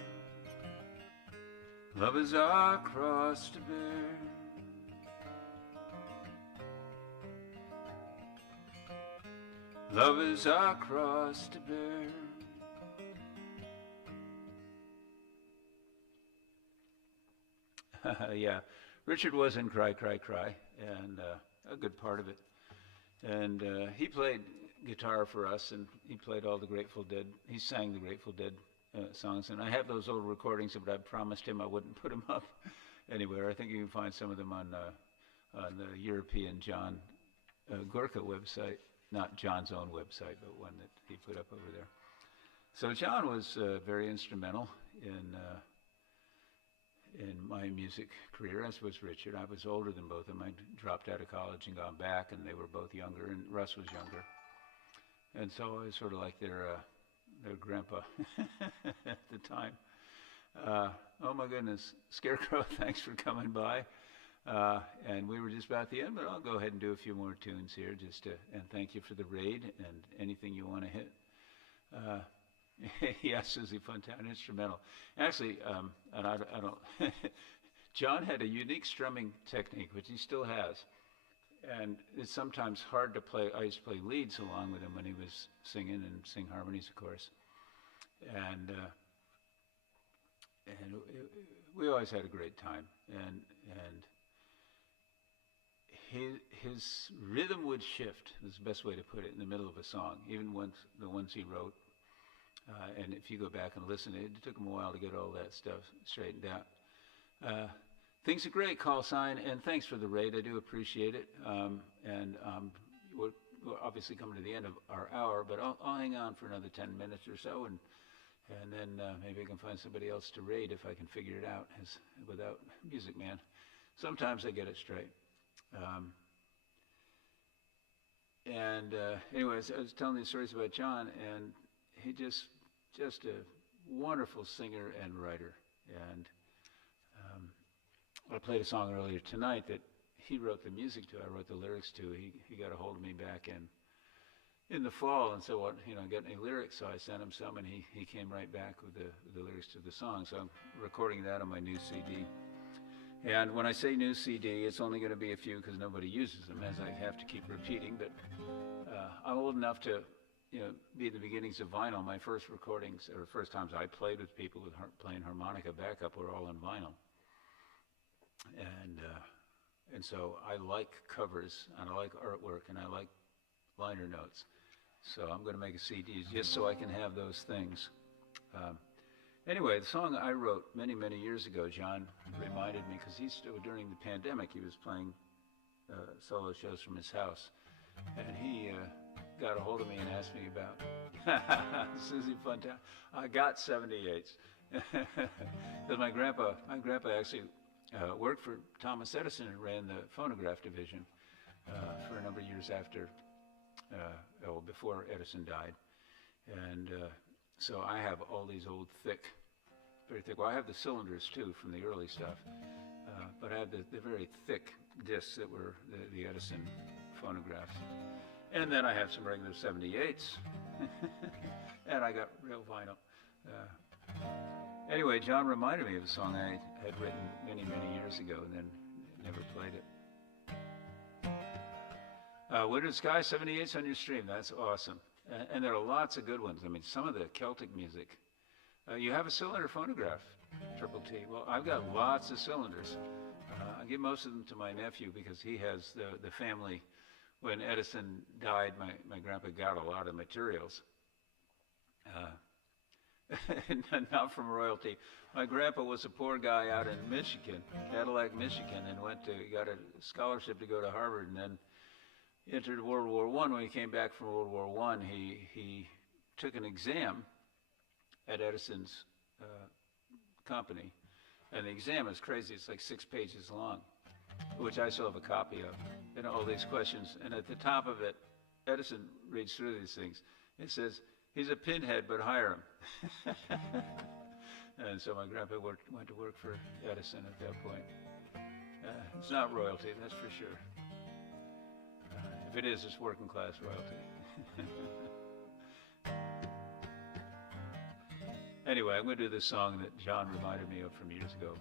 Love is our cross to bear. Love is our cross to bear. Yeah, Richard was in Cry, Cry, Cry, and a good part of it. And he played guitar for us, and he played all the Grateful Dead. He sang the Grateful Dead songs, and I have those old recordings, but I promised him I wouldn't put them up anywhere. I think you can find some of them on the European John Gorka website, not John's own website, but one that he put up over there. So John was very instrumental in my music career, as was Richard. I was older than both of them. I dropped out of college and gone back, and they were both younger, and Russ was younger. And so I was sort of like their grandpa at the time. Oh my goodness, Scarecrow, thanks for coming by. And we were just about at the end, but I'll go ahead and do a few more tunes here, and thank you for the raid and anything you want to hit. Yeah, Susie Fontana, instrumental. Actually, and I don't. John had a unique strumming technique, which he still has, and it's sometimes hard to play. I used to play leads along with him when he was singing and sing harmonies, of course, and we always had a great time. And his rhythm would shift. Is the best way to put it in the middle of a song, even the ones he wrote. And if you go back and listen, it took him a while to get all that stuff straightened out. Things are great, call sign, and thanks for the raid. I do appreciate it. We're obviously coming to the end of our hour, but I'll hang on for another 10 minutes or so, and then maybe I can find somebody else to raid if I can figure it out without Music Man. Sometimes I get it straight. Anyways, I was telling these stories about John, and he just a wonderful singer and writer. And I played a song earlier tonight that he wrote the music to. I wrote the lyrics to. He got a hold of me back in the fall and said, "What, get any lyrics?" So I sent him some, and he came right back with the lyrics to the song. So I'm recording that on my new CD. And when I say new CD, it's only going to be a few because nobody uses them, as I have to keep repeating. But I'm old enough to be the beginnings of vinyl. My first recordings, or first times I played with people playing harmonica backup, were all on vinyl. And so I like covers, and I like artwork, and I like liner notes. So I'm going to make a CD just so I can have those things. Anyway, the song I wrote many, many years ago, John reminded me, because during the pandemic, he was playing solo shows from his house. And he got a hold of me and asked me about Susie Fontana. I got 78s. Because my grandpa actually worked for Thomas Edison and ran the phonograph division for a number of years before Edison died. And so I have all these old very thick, well, I have the cylinders too from the early stuff, but I have the very thick discs that were the Edison phonographs. And then I have some regular 78s, and I got real vinyl. Anyway, John reminded me of a song I had written many, many years ago and then never played it. Winter Sky, 78s on your stream. That's awesome. And there are lots of good ones. I mean, some of the Celtic music. You have a cylinder phonograph, Triple T. Well, I've got lots of cylinders. I give most of them to my nephew because he has the family. When Edison died, my grandpa got a lot of materials. Not from royalty. My grandpa was a poor guy out in Michigan, Cadillac, Michigan, and got a scholarship to go to Harvard, and then entered World War I. When he came back from World War I, he took an exam at Edison's company, and the exam is crazy. It's like 6 pages long, which I still have a copy of, and all these questions. And at the top of it, Edison reads through these things, It says, he's a pinhead, but hire him. And so my grandpa went to work for Edison at that point. It's not royalty, that's for sure. If it is, it's working class royalty. Anyway, I'm going to do this song that John reminded me of from years ago.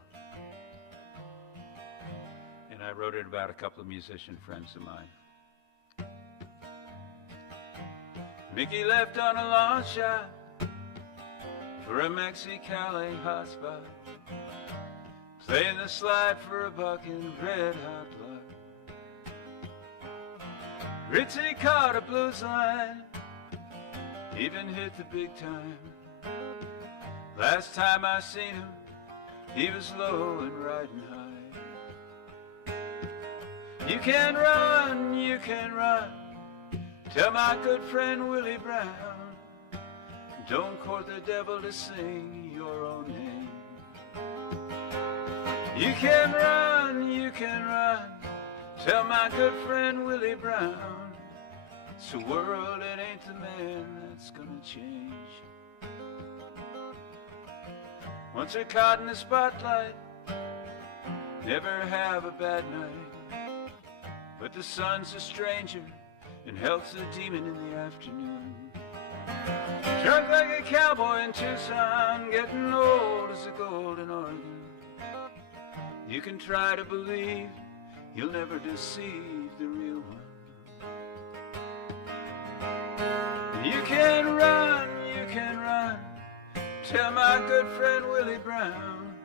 And I wrote it about a couple of musician friends of mine. Mickey left on a long shot for a Mexicali hotspot, playing the slide for a buck in red hot luck. Ritzy caught a blues line, even hit the big time. Last time I seen him, he was low and riding high. You can run, tell my good friend Willie Brown. Don't court the devil to sing your own name. You can run, tell my good friend Willie Brown. It's a world, it ain't the man that's gonna change. Once they're caught in the spotlight, never have a bad night. But the sun's a stranger and health's a demon in the afternoon. Drunk like a cowboy in Tucson, getting old as the golden Oregon. You can try to believe, you'll never deceive the real one. You can run, tell my good friend Willie Brown.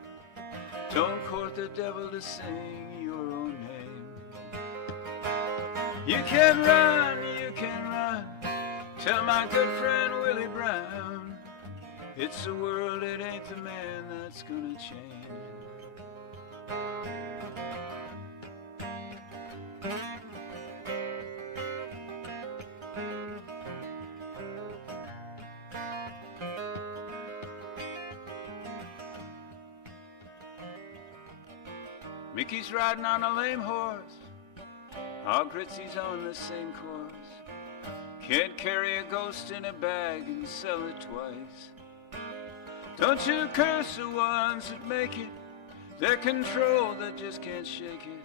Don't court the devil to sing your own name. You can run, tell my good friend Willie Brown. It's the world, it ain't the man that's gonna change. Mickey's riding on a lame horse, all Gritzy's on the same course. Can't carry a ghost in a bag and sell it twice. Don't you curse the ones that make it, their control that just can't shake it.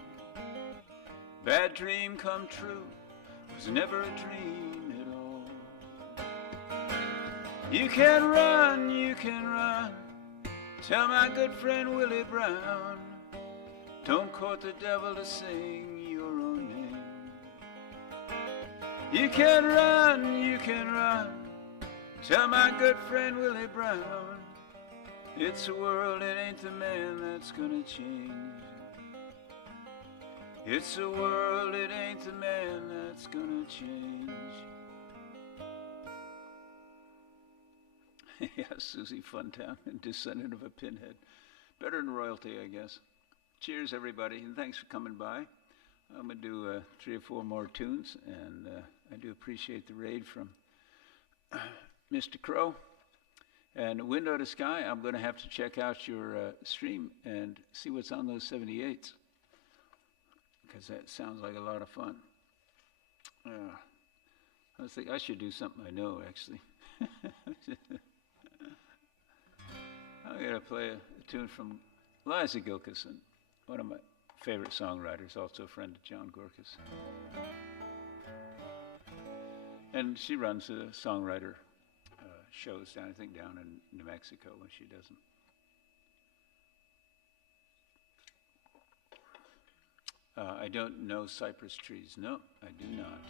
Bad dream come true, was never a dream at all. You can run, tell my good friend Willie Brown. Don't court the devil to sing your own name. You can run, tell my good friend Willie Brown. It's the world, it ain't the man that's gonna change. It's the world, it ain't the man that's gonna change. Yeah, Susie Funtown, descendant of a pinhead. Better than royalty, I guess. Cheers, everybody, and thanks for coming by. I'm going to do 3 or 4 more tunes, and I do appreciate the raid from Mr. Crow. And Window to Sky, I'm going to have to check out your stream and see what's on those 78s, because that sounds like a lot of fun. I was thinking I should do something I know, actually. I'm going to play a tune from Liza Gilkison, one of my favorite songwriters, also a friend of John Gorka's. And she runs a songwriter shows down, I think, down in New Mexico when she does them. I don't know cypress trees. No, I do not.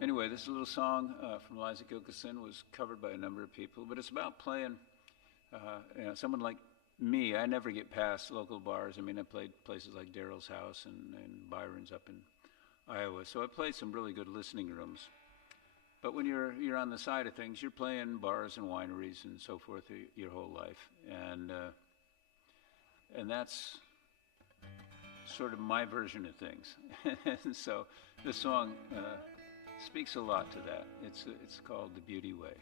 Anyway, this little song from Liza Gilkison was covered by a number of people, but it's about playing, someone like me. I never get past local bars. I mean, I played places like Daryl's House and Byron's up in Iowa, so I played some really good listening rooms. But when you're on the side of things, you're playing bars and wineries and so forth your whole life, and that's sort of my version of things. And so this song speaks a lot to that. It's called The Beauty Way.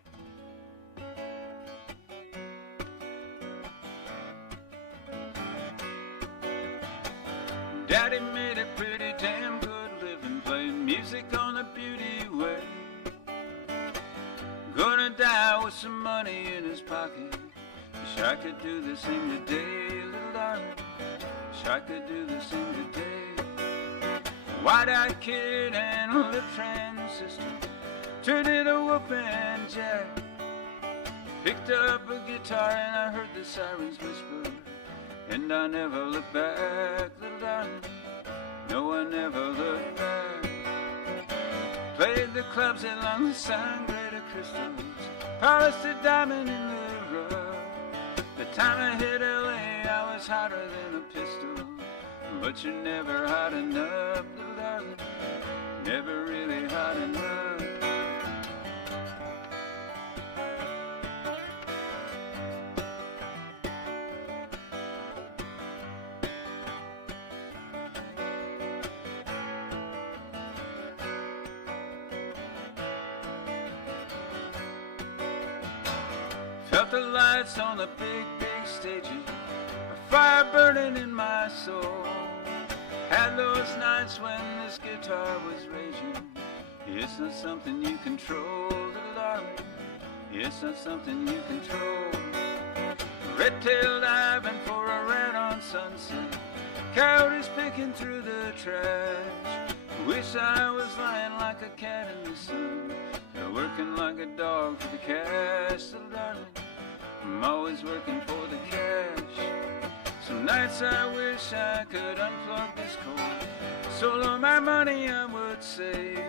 Daddy made a pretty damn good living playing music on the beauty way. Gonna die with some money in his pocket. Wish I could do the same today, little darling. Wish I could do the same today. White-eyed kid and lip transistor turned into a whooping jack. Picked up a guitar and I heard the sirens whisper, and I never looked back, little darling. No, I never looked back. Played the clubs along the sangre crystals, polished a diamond in the rough. The time I hit LA, I was hotter than a pistol. But you're never hot enough, little darling. Never really hot enough. Felt the lights on the big, big stages, a fire burning in my soul. Had those nights when this guitar was raging. It's not something you control, little darling. It's not something you control. Red-tailed diving for a rat on Sunset. Coyotes picking through the trash. Wish I was lying like a cat in the sun, working like a dog for the cash, little darling. I'm always working for the cash. Some nights I wish I could unplug this cord, solo my money I would save.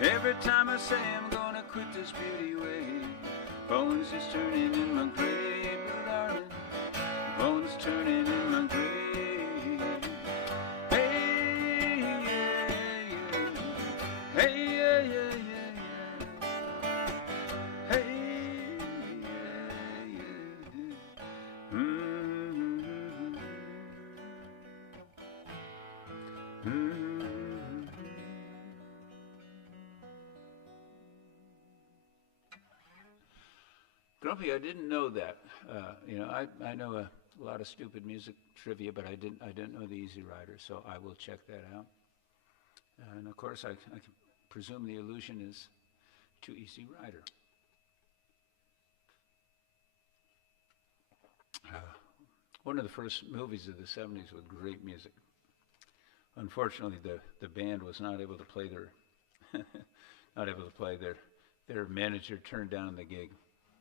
Every time I say I'm gonna quit this beauty way, bones just turning in my grave, little darling. Bones turning in my grave. Hey, yeah, yeah. Hey, yeah, yeah, yeah. Grumpy, I didn't know that. I know a lot of stupid music trivia, but I didn't know the Easy Rider, so I will check that out. And of course, I presume the allusion is to Easy Rider. One of the first movies of the 70s with great music. Unfortunately, the band was not able to play their manager turned down the gig,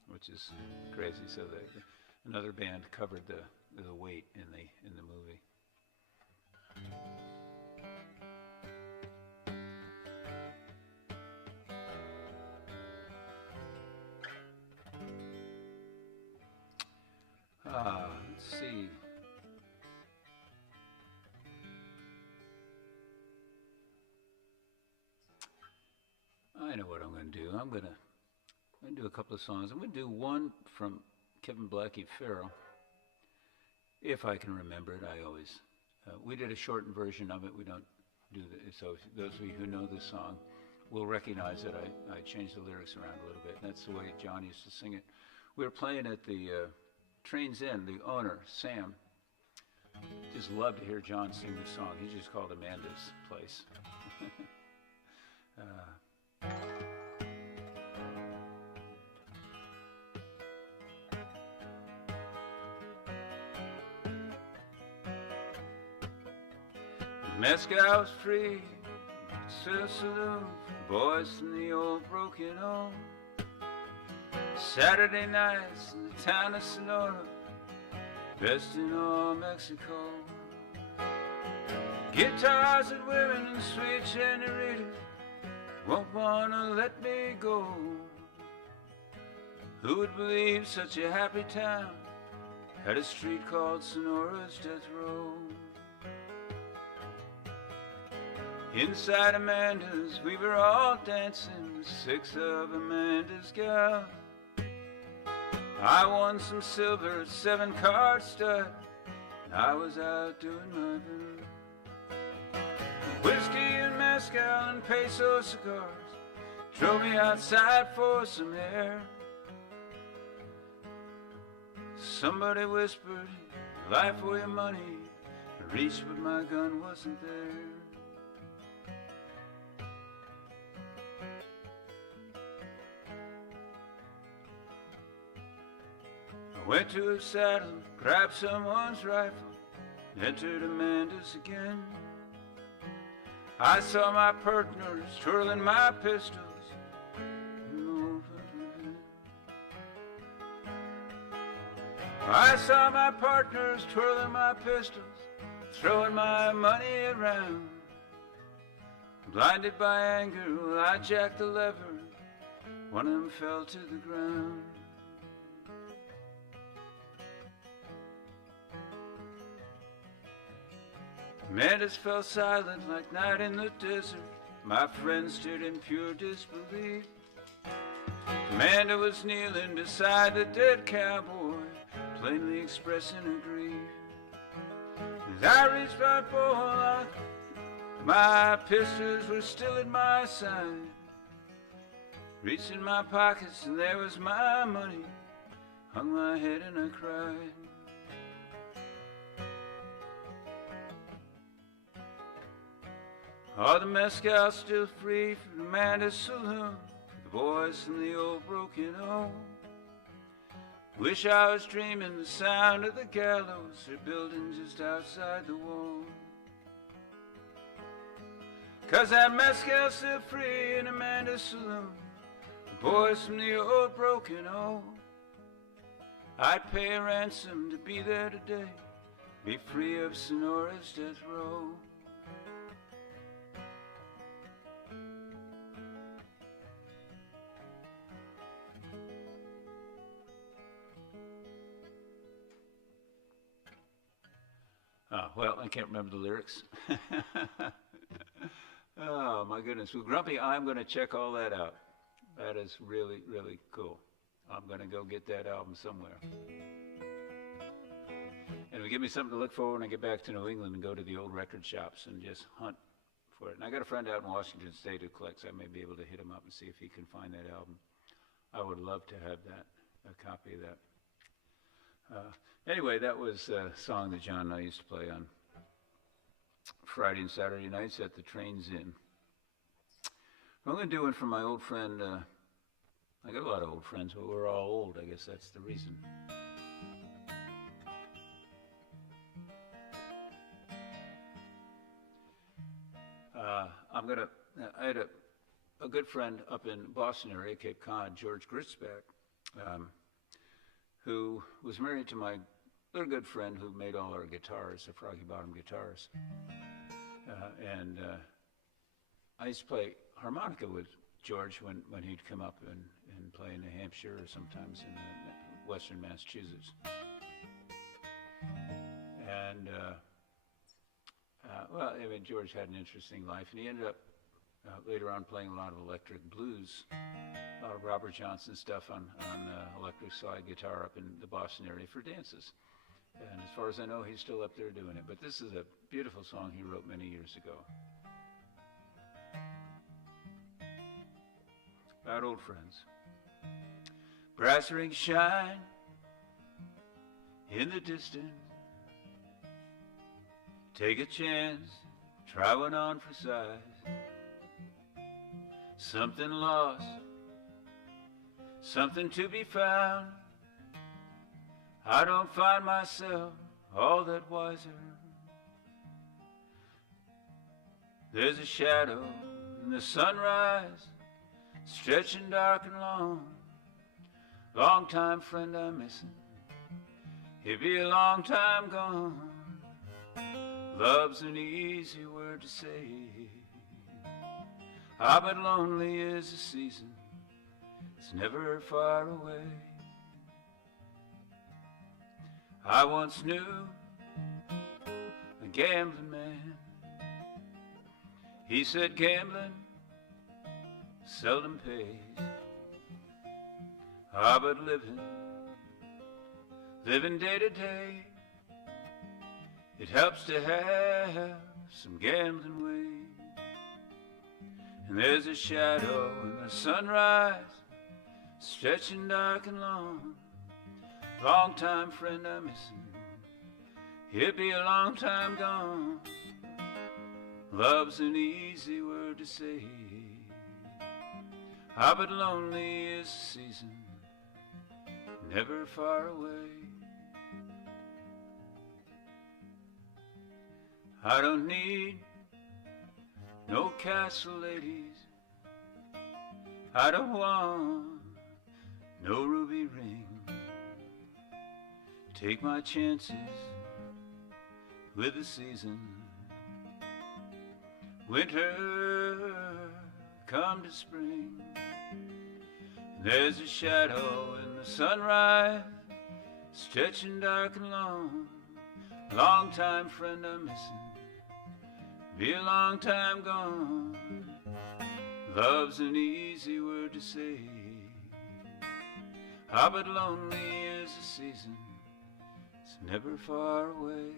which is crazy. So another band covered the weight in the movie. Let's see. I know what I'm going to do. I'm going to do a couple of songs. I'm going to do one from Kevin Blackie Farrell, if I can remember it. I always we did a shortened version of it. We don't do that. So those of you who know this song will recognize that I changed the lyrics around a little bit. That's the way John used to sing it. We were playing at the Trains Inn. The owner, Sam, just loved to hear John sing this song. He just called Amanda's place. Mezcal's free, it's a saloon for boys from the old broken home. Saturday nights in the town of Sonora, best in all Mexico. Guitars that women and sweet senoritas won't wanna let me go. Who would believe such a happy town had a street called Sonora's Death Row? Inside Amanda's we were all dancing with 6 of Amanda's gals. I won some silver, 7-card stud, and I was out doing my bit. Whiskey and mezcal and peso cigars drove me outside for some air. Somebody whispered, life for your money, I reached but my gun wasn't there. I went to a saddle, grabbed someone's rifle, entered Amanda's again. I saw my partners twirling my pistols. I saw my partners twirling my pistols, throwing my money around. Blinded by anger, I jacked the lever. One of them fell to the ground. Amanda's fell silent like night in the desert. My friends stood in pure disbelief. Amanda was kneeling beside the dead cowboy, plainly expressing her grief. As I reached my for my pistols were still at my side. Reached in my pockets and there was my money. Hung my head and I cried. All the mezcal still free from Amanda's saloon, the boys from the old broken home. Wish I was dreaming the sound of the gallows they're building just outside the wall. 'Cause that mezcal's still free in Amanda's saloon, the boys from the old broken home. I'd pay a ransom to be there today, be free of Sonora's death row. Well, I can't remember the lyrics. Oh, my goodness. Well, Grumpy, I'm going to check all that out. That is really, really cool. I'm going to go get that album somewhere. And it'll give me something to look for when I get back to New England and go to the old record shops and just hunt for it. And I got a friend out in Washington State who collects. I may be able to hit him up and see if he can find that album. I would love to have that, a copy of that. Anyway, that was a song that John and I used to play on Friday and Saturday nights at the Trains Inn. I'm going to do one from my old friend. I got a lot of old friends, but we're all old. I guess that's the reason. I had a good friend up in Boston area, Cape Cod, George Gritzback, who was married to my little good friend who made all our guitars, the Froggy Bottom guitars. And I used to play harmonica with George when he'd come up and play in New Hampshire or sometimes in western Massachusetts. And, well, I mean, George had an interesting life, and he ended up later on playing a lot of electric blues, a lot of Robert Johnson stuff on electric slide guitar up in the Boston area for dances. And as far as I know, he's still up there doing it. But this is a beautiful song he wrote many years ago. About old friends. Brass rings shine in the distance. Take a chance, try one on for size. Something lost, something to be found. I don't find myself all that wiser. There's a shadow in the sunrise, stretching dark and long. Long time friend I'm missing, he'll be a long time gone. Love's an easy word to say, ah, but lonely is the season, it's never far away. I once knew a gambling man. He said gambling seldom pays. Ah, but living day to day, it helps to have some gambling ways. And there's a shadow in the sunrise, stretching dark and long. Long time friend I'm missing, He'll be a long time gone. Love's an easy word to say. Ah, but lonely is the season, never far away. I don't need no castle ladies, I don't want no ruby ring. Take my chances with the season. Winter come to spring, there's a shadow in the sunrise, stretching dark and long. Long time friend I'm missing, be a long time gone. Love's an easy word to say. Ah, but lonely is the season, it's never far away.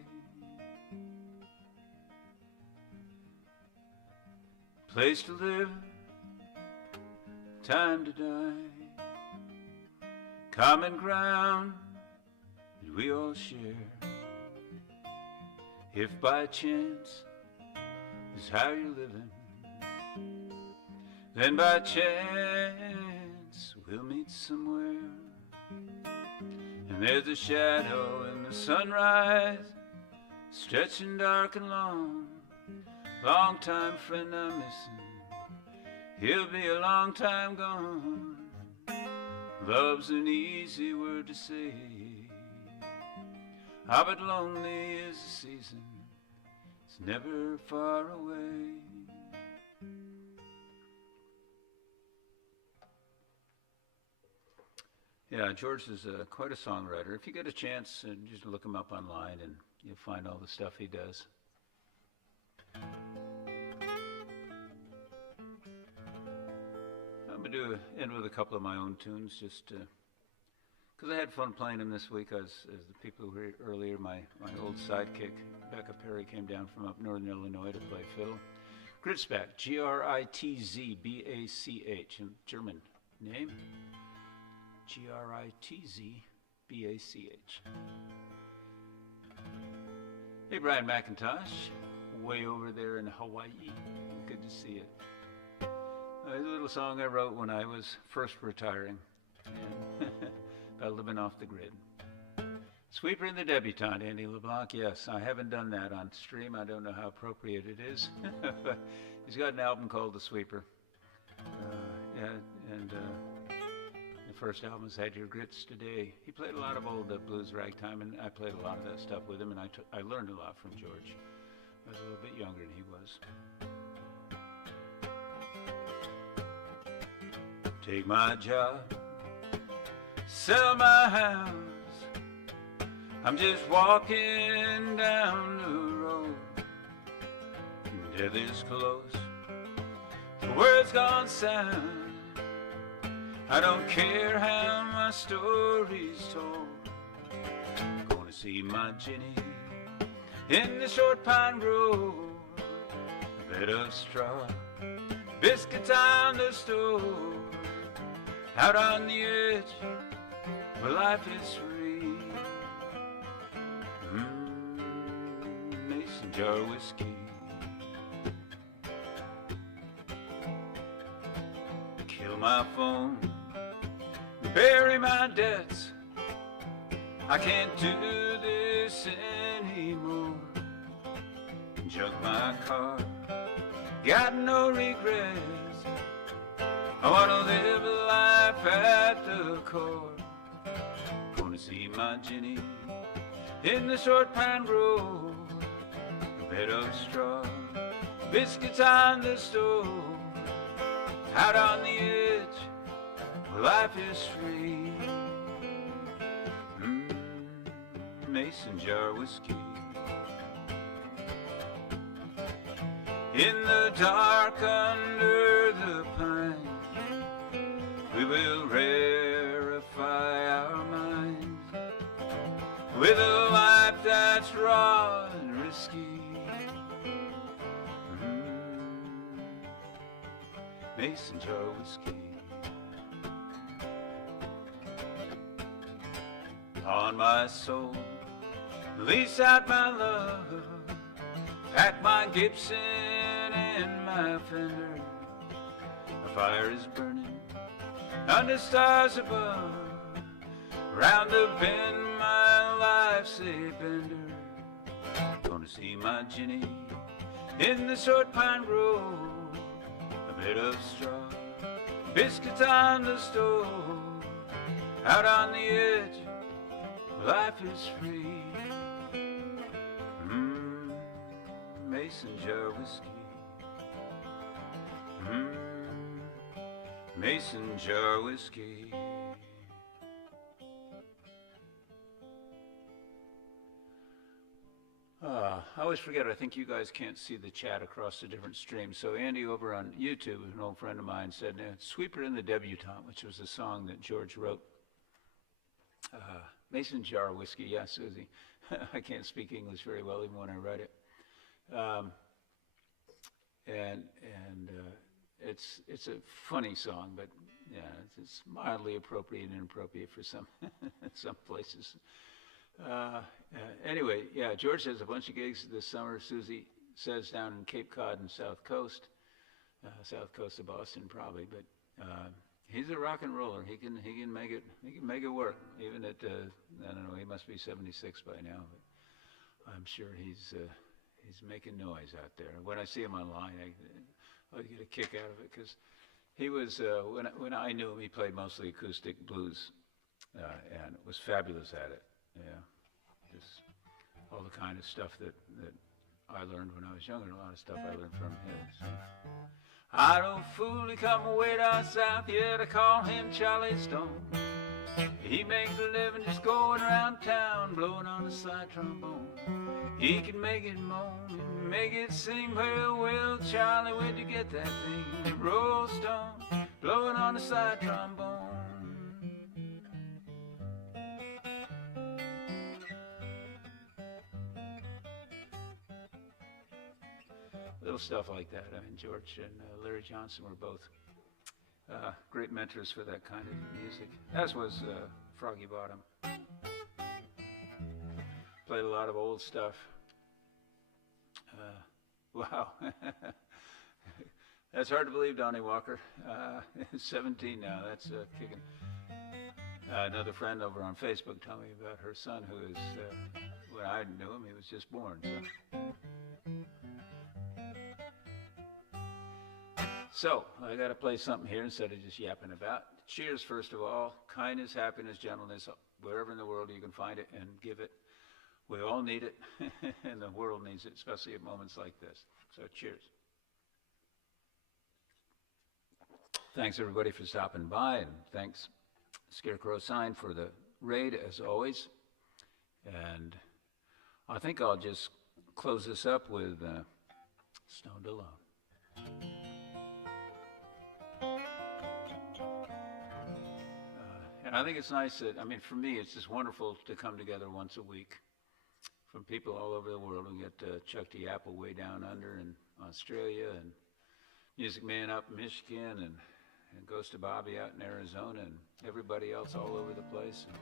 Place to live, time to die, common ground that we all share. If by chance is how you're living, then by chance we'll meet somewhere. And there's a shadow in the sunrise, stretching dark and long. Long time friend I'm missing, he'll be a long time gone. Love's an easy word to say. Ah, but lonely is the season, it's never far away. Yeah, George is quite a songwriter. If you get a chance, just look him up online and you'll find all the stuff he does. I'm going to end with a couple of my own tunes, just because I had fun playing them this week. As the people who heard earlier, my old sidekick, Becca Perry, came down from up northern Illinois to play fiddle. Gritzbach, Gritzbach, German name, Gritzbach. Hey, Brian McIntosh, way over there in Hawaii. Good to see you. A little song I wrote when I was first retiring, and about living off the grid. Sweeper and the Debutante, Andy LeBlanc. Yes, I haven't done that on stream. I don't know how appropriate it is. But he's got an album called The Sweeper. The first album is Had Your Grits Today. He played a lot of old blues ragtime, and I played a lot of that stuff with him, and I learned a lot from George. I was a little bit younger than he was. Take my job, sell my house, I'm just walking down the road. Death is close, the word's gone sound, I don't care how my story's told. Gonna see my Jenny in the short pine grove, a bed of straw, biscuits on the stove. Out on the edge where life is free, mason jar whiskey, kill my phone, bury my debts, I can't do this anymore. Junk my car, got no regrets, I wanna live a life at the core. Gonna see my Jenny in the short pine grove, a bed of straw, biscuits on the stove. Out on the edge where life is free, mason jar whiskey. In the dark under the pine, we will rarefy our minds with a life that's raw and risky. Mason jar whiskey. On my soul, lease out my love, pack my Gibson and my Fender. The fire is burning under stars above, round the bend my life's a bender. Gonna see my Jenny in the short pine grove, a bit of straw, biscuits on the stove, out on the edge, life is free. Mason jar whiskey. Mason jar whiskey. I always forget, I think you guys can't see the chat across the different streams. So Andy over on YouTube, an old friend of mine, said, Sweeper in the Debutante, which was a song that George wrote. Mason jar whiskey, yeah, Susie. I can't speak English very well even when I write it. It's a funny song, but yeah, it's mildly appropriate and inappropriate for some some places. Anyway, yeah, George has a bunch of gigs this summer. Susie says down in Cape Cod and south coast of Boston probably, but he's a rock and roller. He can make it work. Even at I don't know, he must be 76 by now, but I'm sure he's making noise out there. When I see him online, I get a kick out of it because he was when I knew him, he played mostly acoustic blues and was fabulous at it. Yeah, just all the kind of stuff that I learned when I was younger, and a lot of stuff I learned from him. So. I don't fool, he come away down south, yeah, they call him Charlie Stone. He makes a living just going around town, blowing on the slide trombone. He can make it moan, make it sing very well. Charlie, where'd you get that thing? Roll Stone, blowing on the slide trombone. Little stuff like that. I mean, George and Larry Johnson were both great mentors for that kind of music, as was Froggy Bottom. Played a lot of old stuff. Wow. That's hard to believe, Donnie Walker. 17 now, that's kicking. Another friend over on Facebook told me about her son who is, when I knew him, he was just born. So I got to play something here instead of just yapping about. Cheers, first of all. Kindness, happiness, gentleness, wherever in the world you can find it, and give it. We all need it, and the world needs it, especially at moments like this. So cheers. Thanks, everybody, for stopping by, and thanks, Scarecrow Sign, for the raid, as always. And I think I'll just close this up with Stoned Alone. And I think it's nice that, I mean, for me, it's just wonderful to come together once a week from people all over the world. We get Chuck D. Apple way down under in Australia, and Music Man up in Michigan, and Ghost of Bobby out in Arizona, and everybody else all over the place. And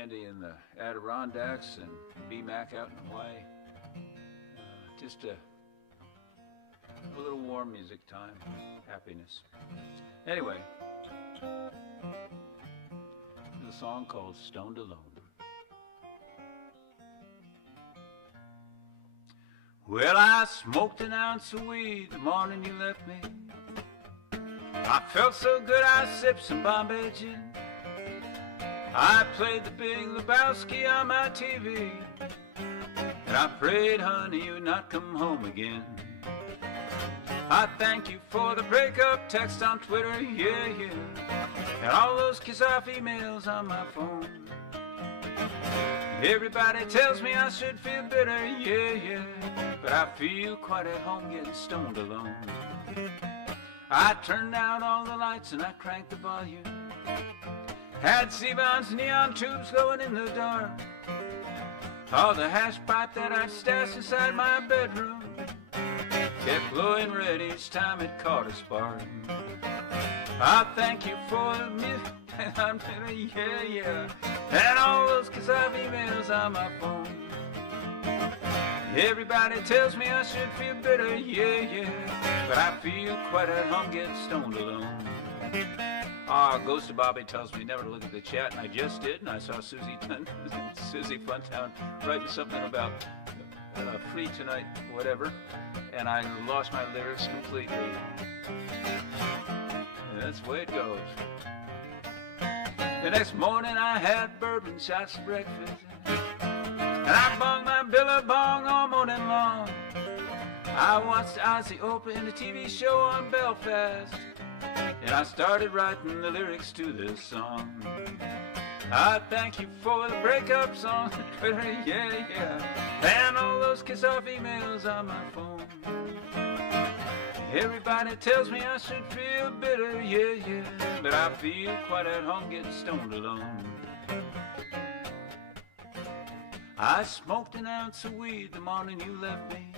Andy in the Adirondacks, and B-Mac out in Hawaii. Just a little warm music time, happiness. Anyway. A song called Stoned Alone. Well, I smoked an ounce of weed the morning you left me. I felt so good I sipped some Bombay gin. I played the Big Lebowski on my TV, and I prayed, honey, you would not come home again. I thank you for the breakup text on Twitter, yeah, yeah, and all those kiss-off emails on my phone. Everybody tells me I should feel bitter, yeah, yeah, but I feel quite at home getting stoned alone. I turned out all the lights and I cranked the volume. Had Sevon's neon tubes glowing in the dark. All the hash pipe that I'd stashed inside my bedroom kept glowing red each time it caught a spark. I thank you for the I'm bitter, yeah, yeah. And all those kiss off emails on my phone. Everybody tells me I should feel bitter, yeah, yeah. But I feel quite at home getting stoned alone. Ghost of Bobby tells me never to look at the chat, and I just did, and I saw Susie Funtown writing something about free tonight, whatever, and I lost my lyrics completely. And that's the way it goes. The next morning I had bourbon shots for breakfast, and I bonged my billabong all morning long. I watched Ozzy open a TV show on Belfast, and I started writing the lyrics to this song. I thank you for the breakups on Twitter, yeah, yeah, and all those kiss-off emails on my phone. Everybody tells me I should feel bitter, yeah, yeah, but I feel quite at home getting stoned alone. I smoked an ounce of weed the morning you left me.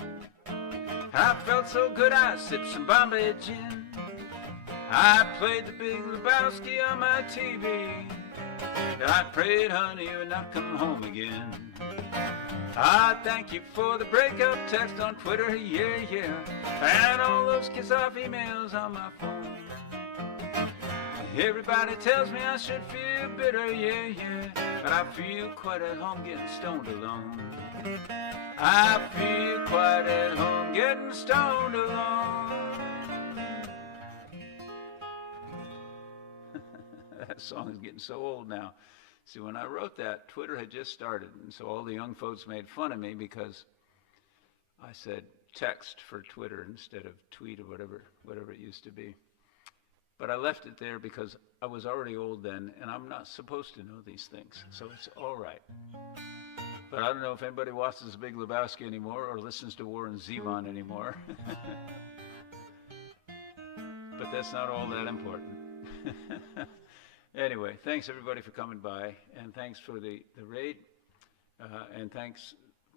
I felt so good I sipped some Bombay gin. I played the Big Lebowski on my TV, and I prayed, honey, you would not come home again. I thank you for the breakup text on Twitter, yeah, yeah, and all those kiss-off emails on my phone. Everybody tells me I should feel bitter, yeah, yeah, but I feel quite at home getting stoned alone. I feel quite at home getting stoned alone. That song is getting so old now. See, when I wrote that, Twitter had just started, and so all the young folks made fun of me because I said text for Twitter instead of tweet or whatever it used to be. But I left it there because I was already old then, and I'm not supposed to know these things, so it's all right. But I don't know if anybody watches The Big Lebowski anymore or listens to Warren Zevon anymore. But that's not all that important. Anyway, thanks everybody for coming by, and thanks for the raid, and thanks,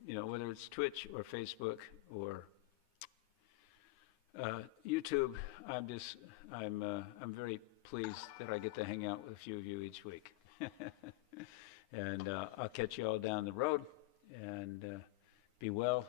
whether it's Twitch or Facebook or YouTube. I'm very pleased that I get to hang out with a few of you each week. And I'll catch you all down the road, and be well.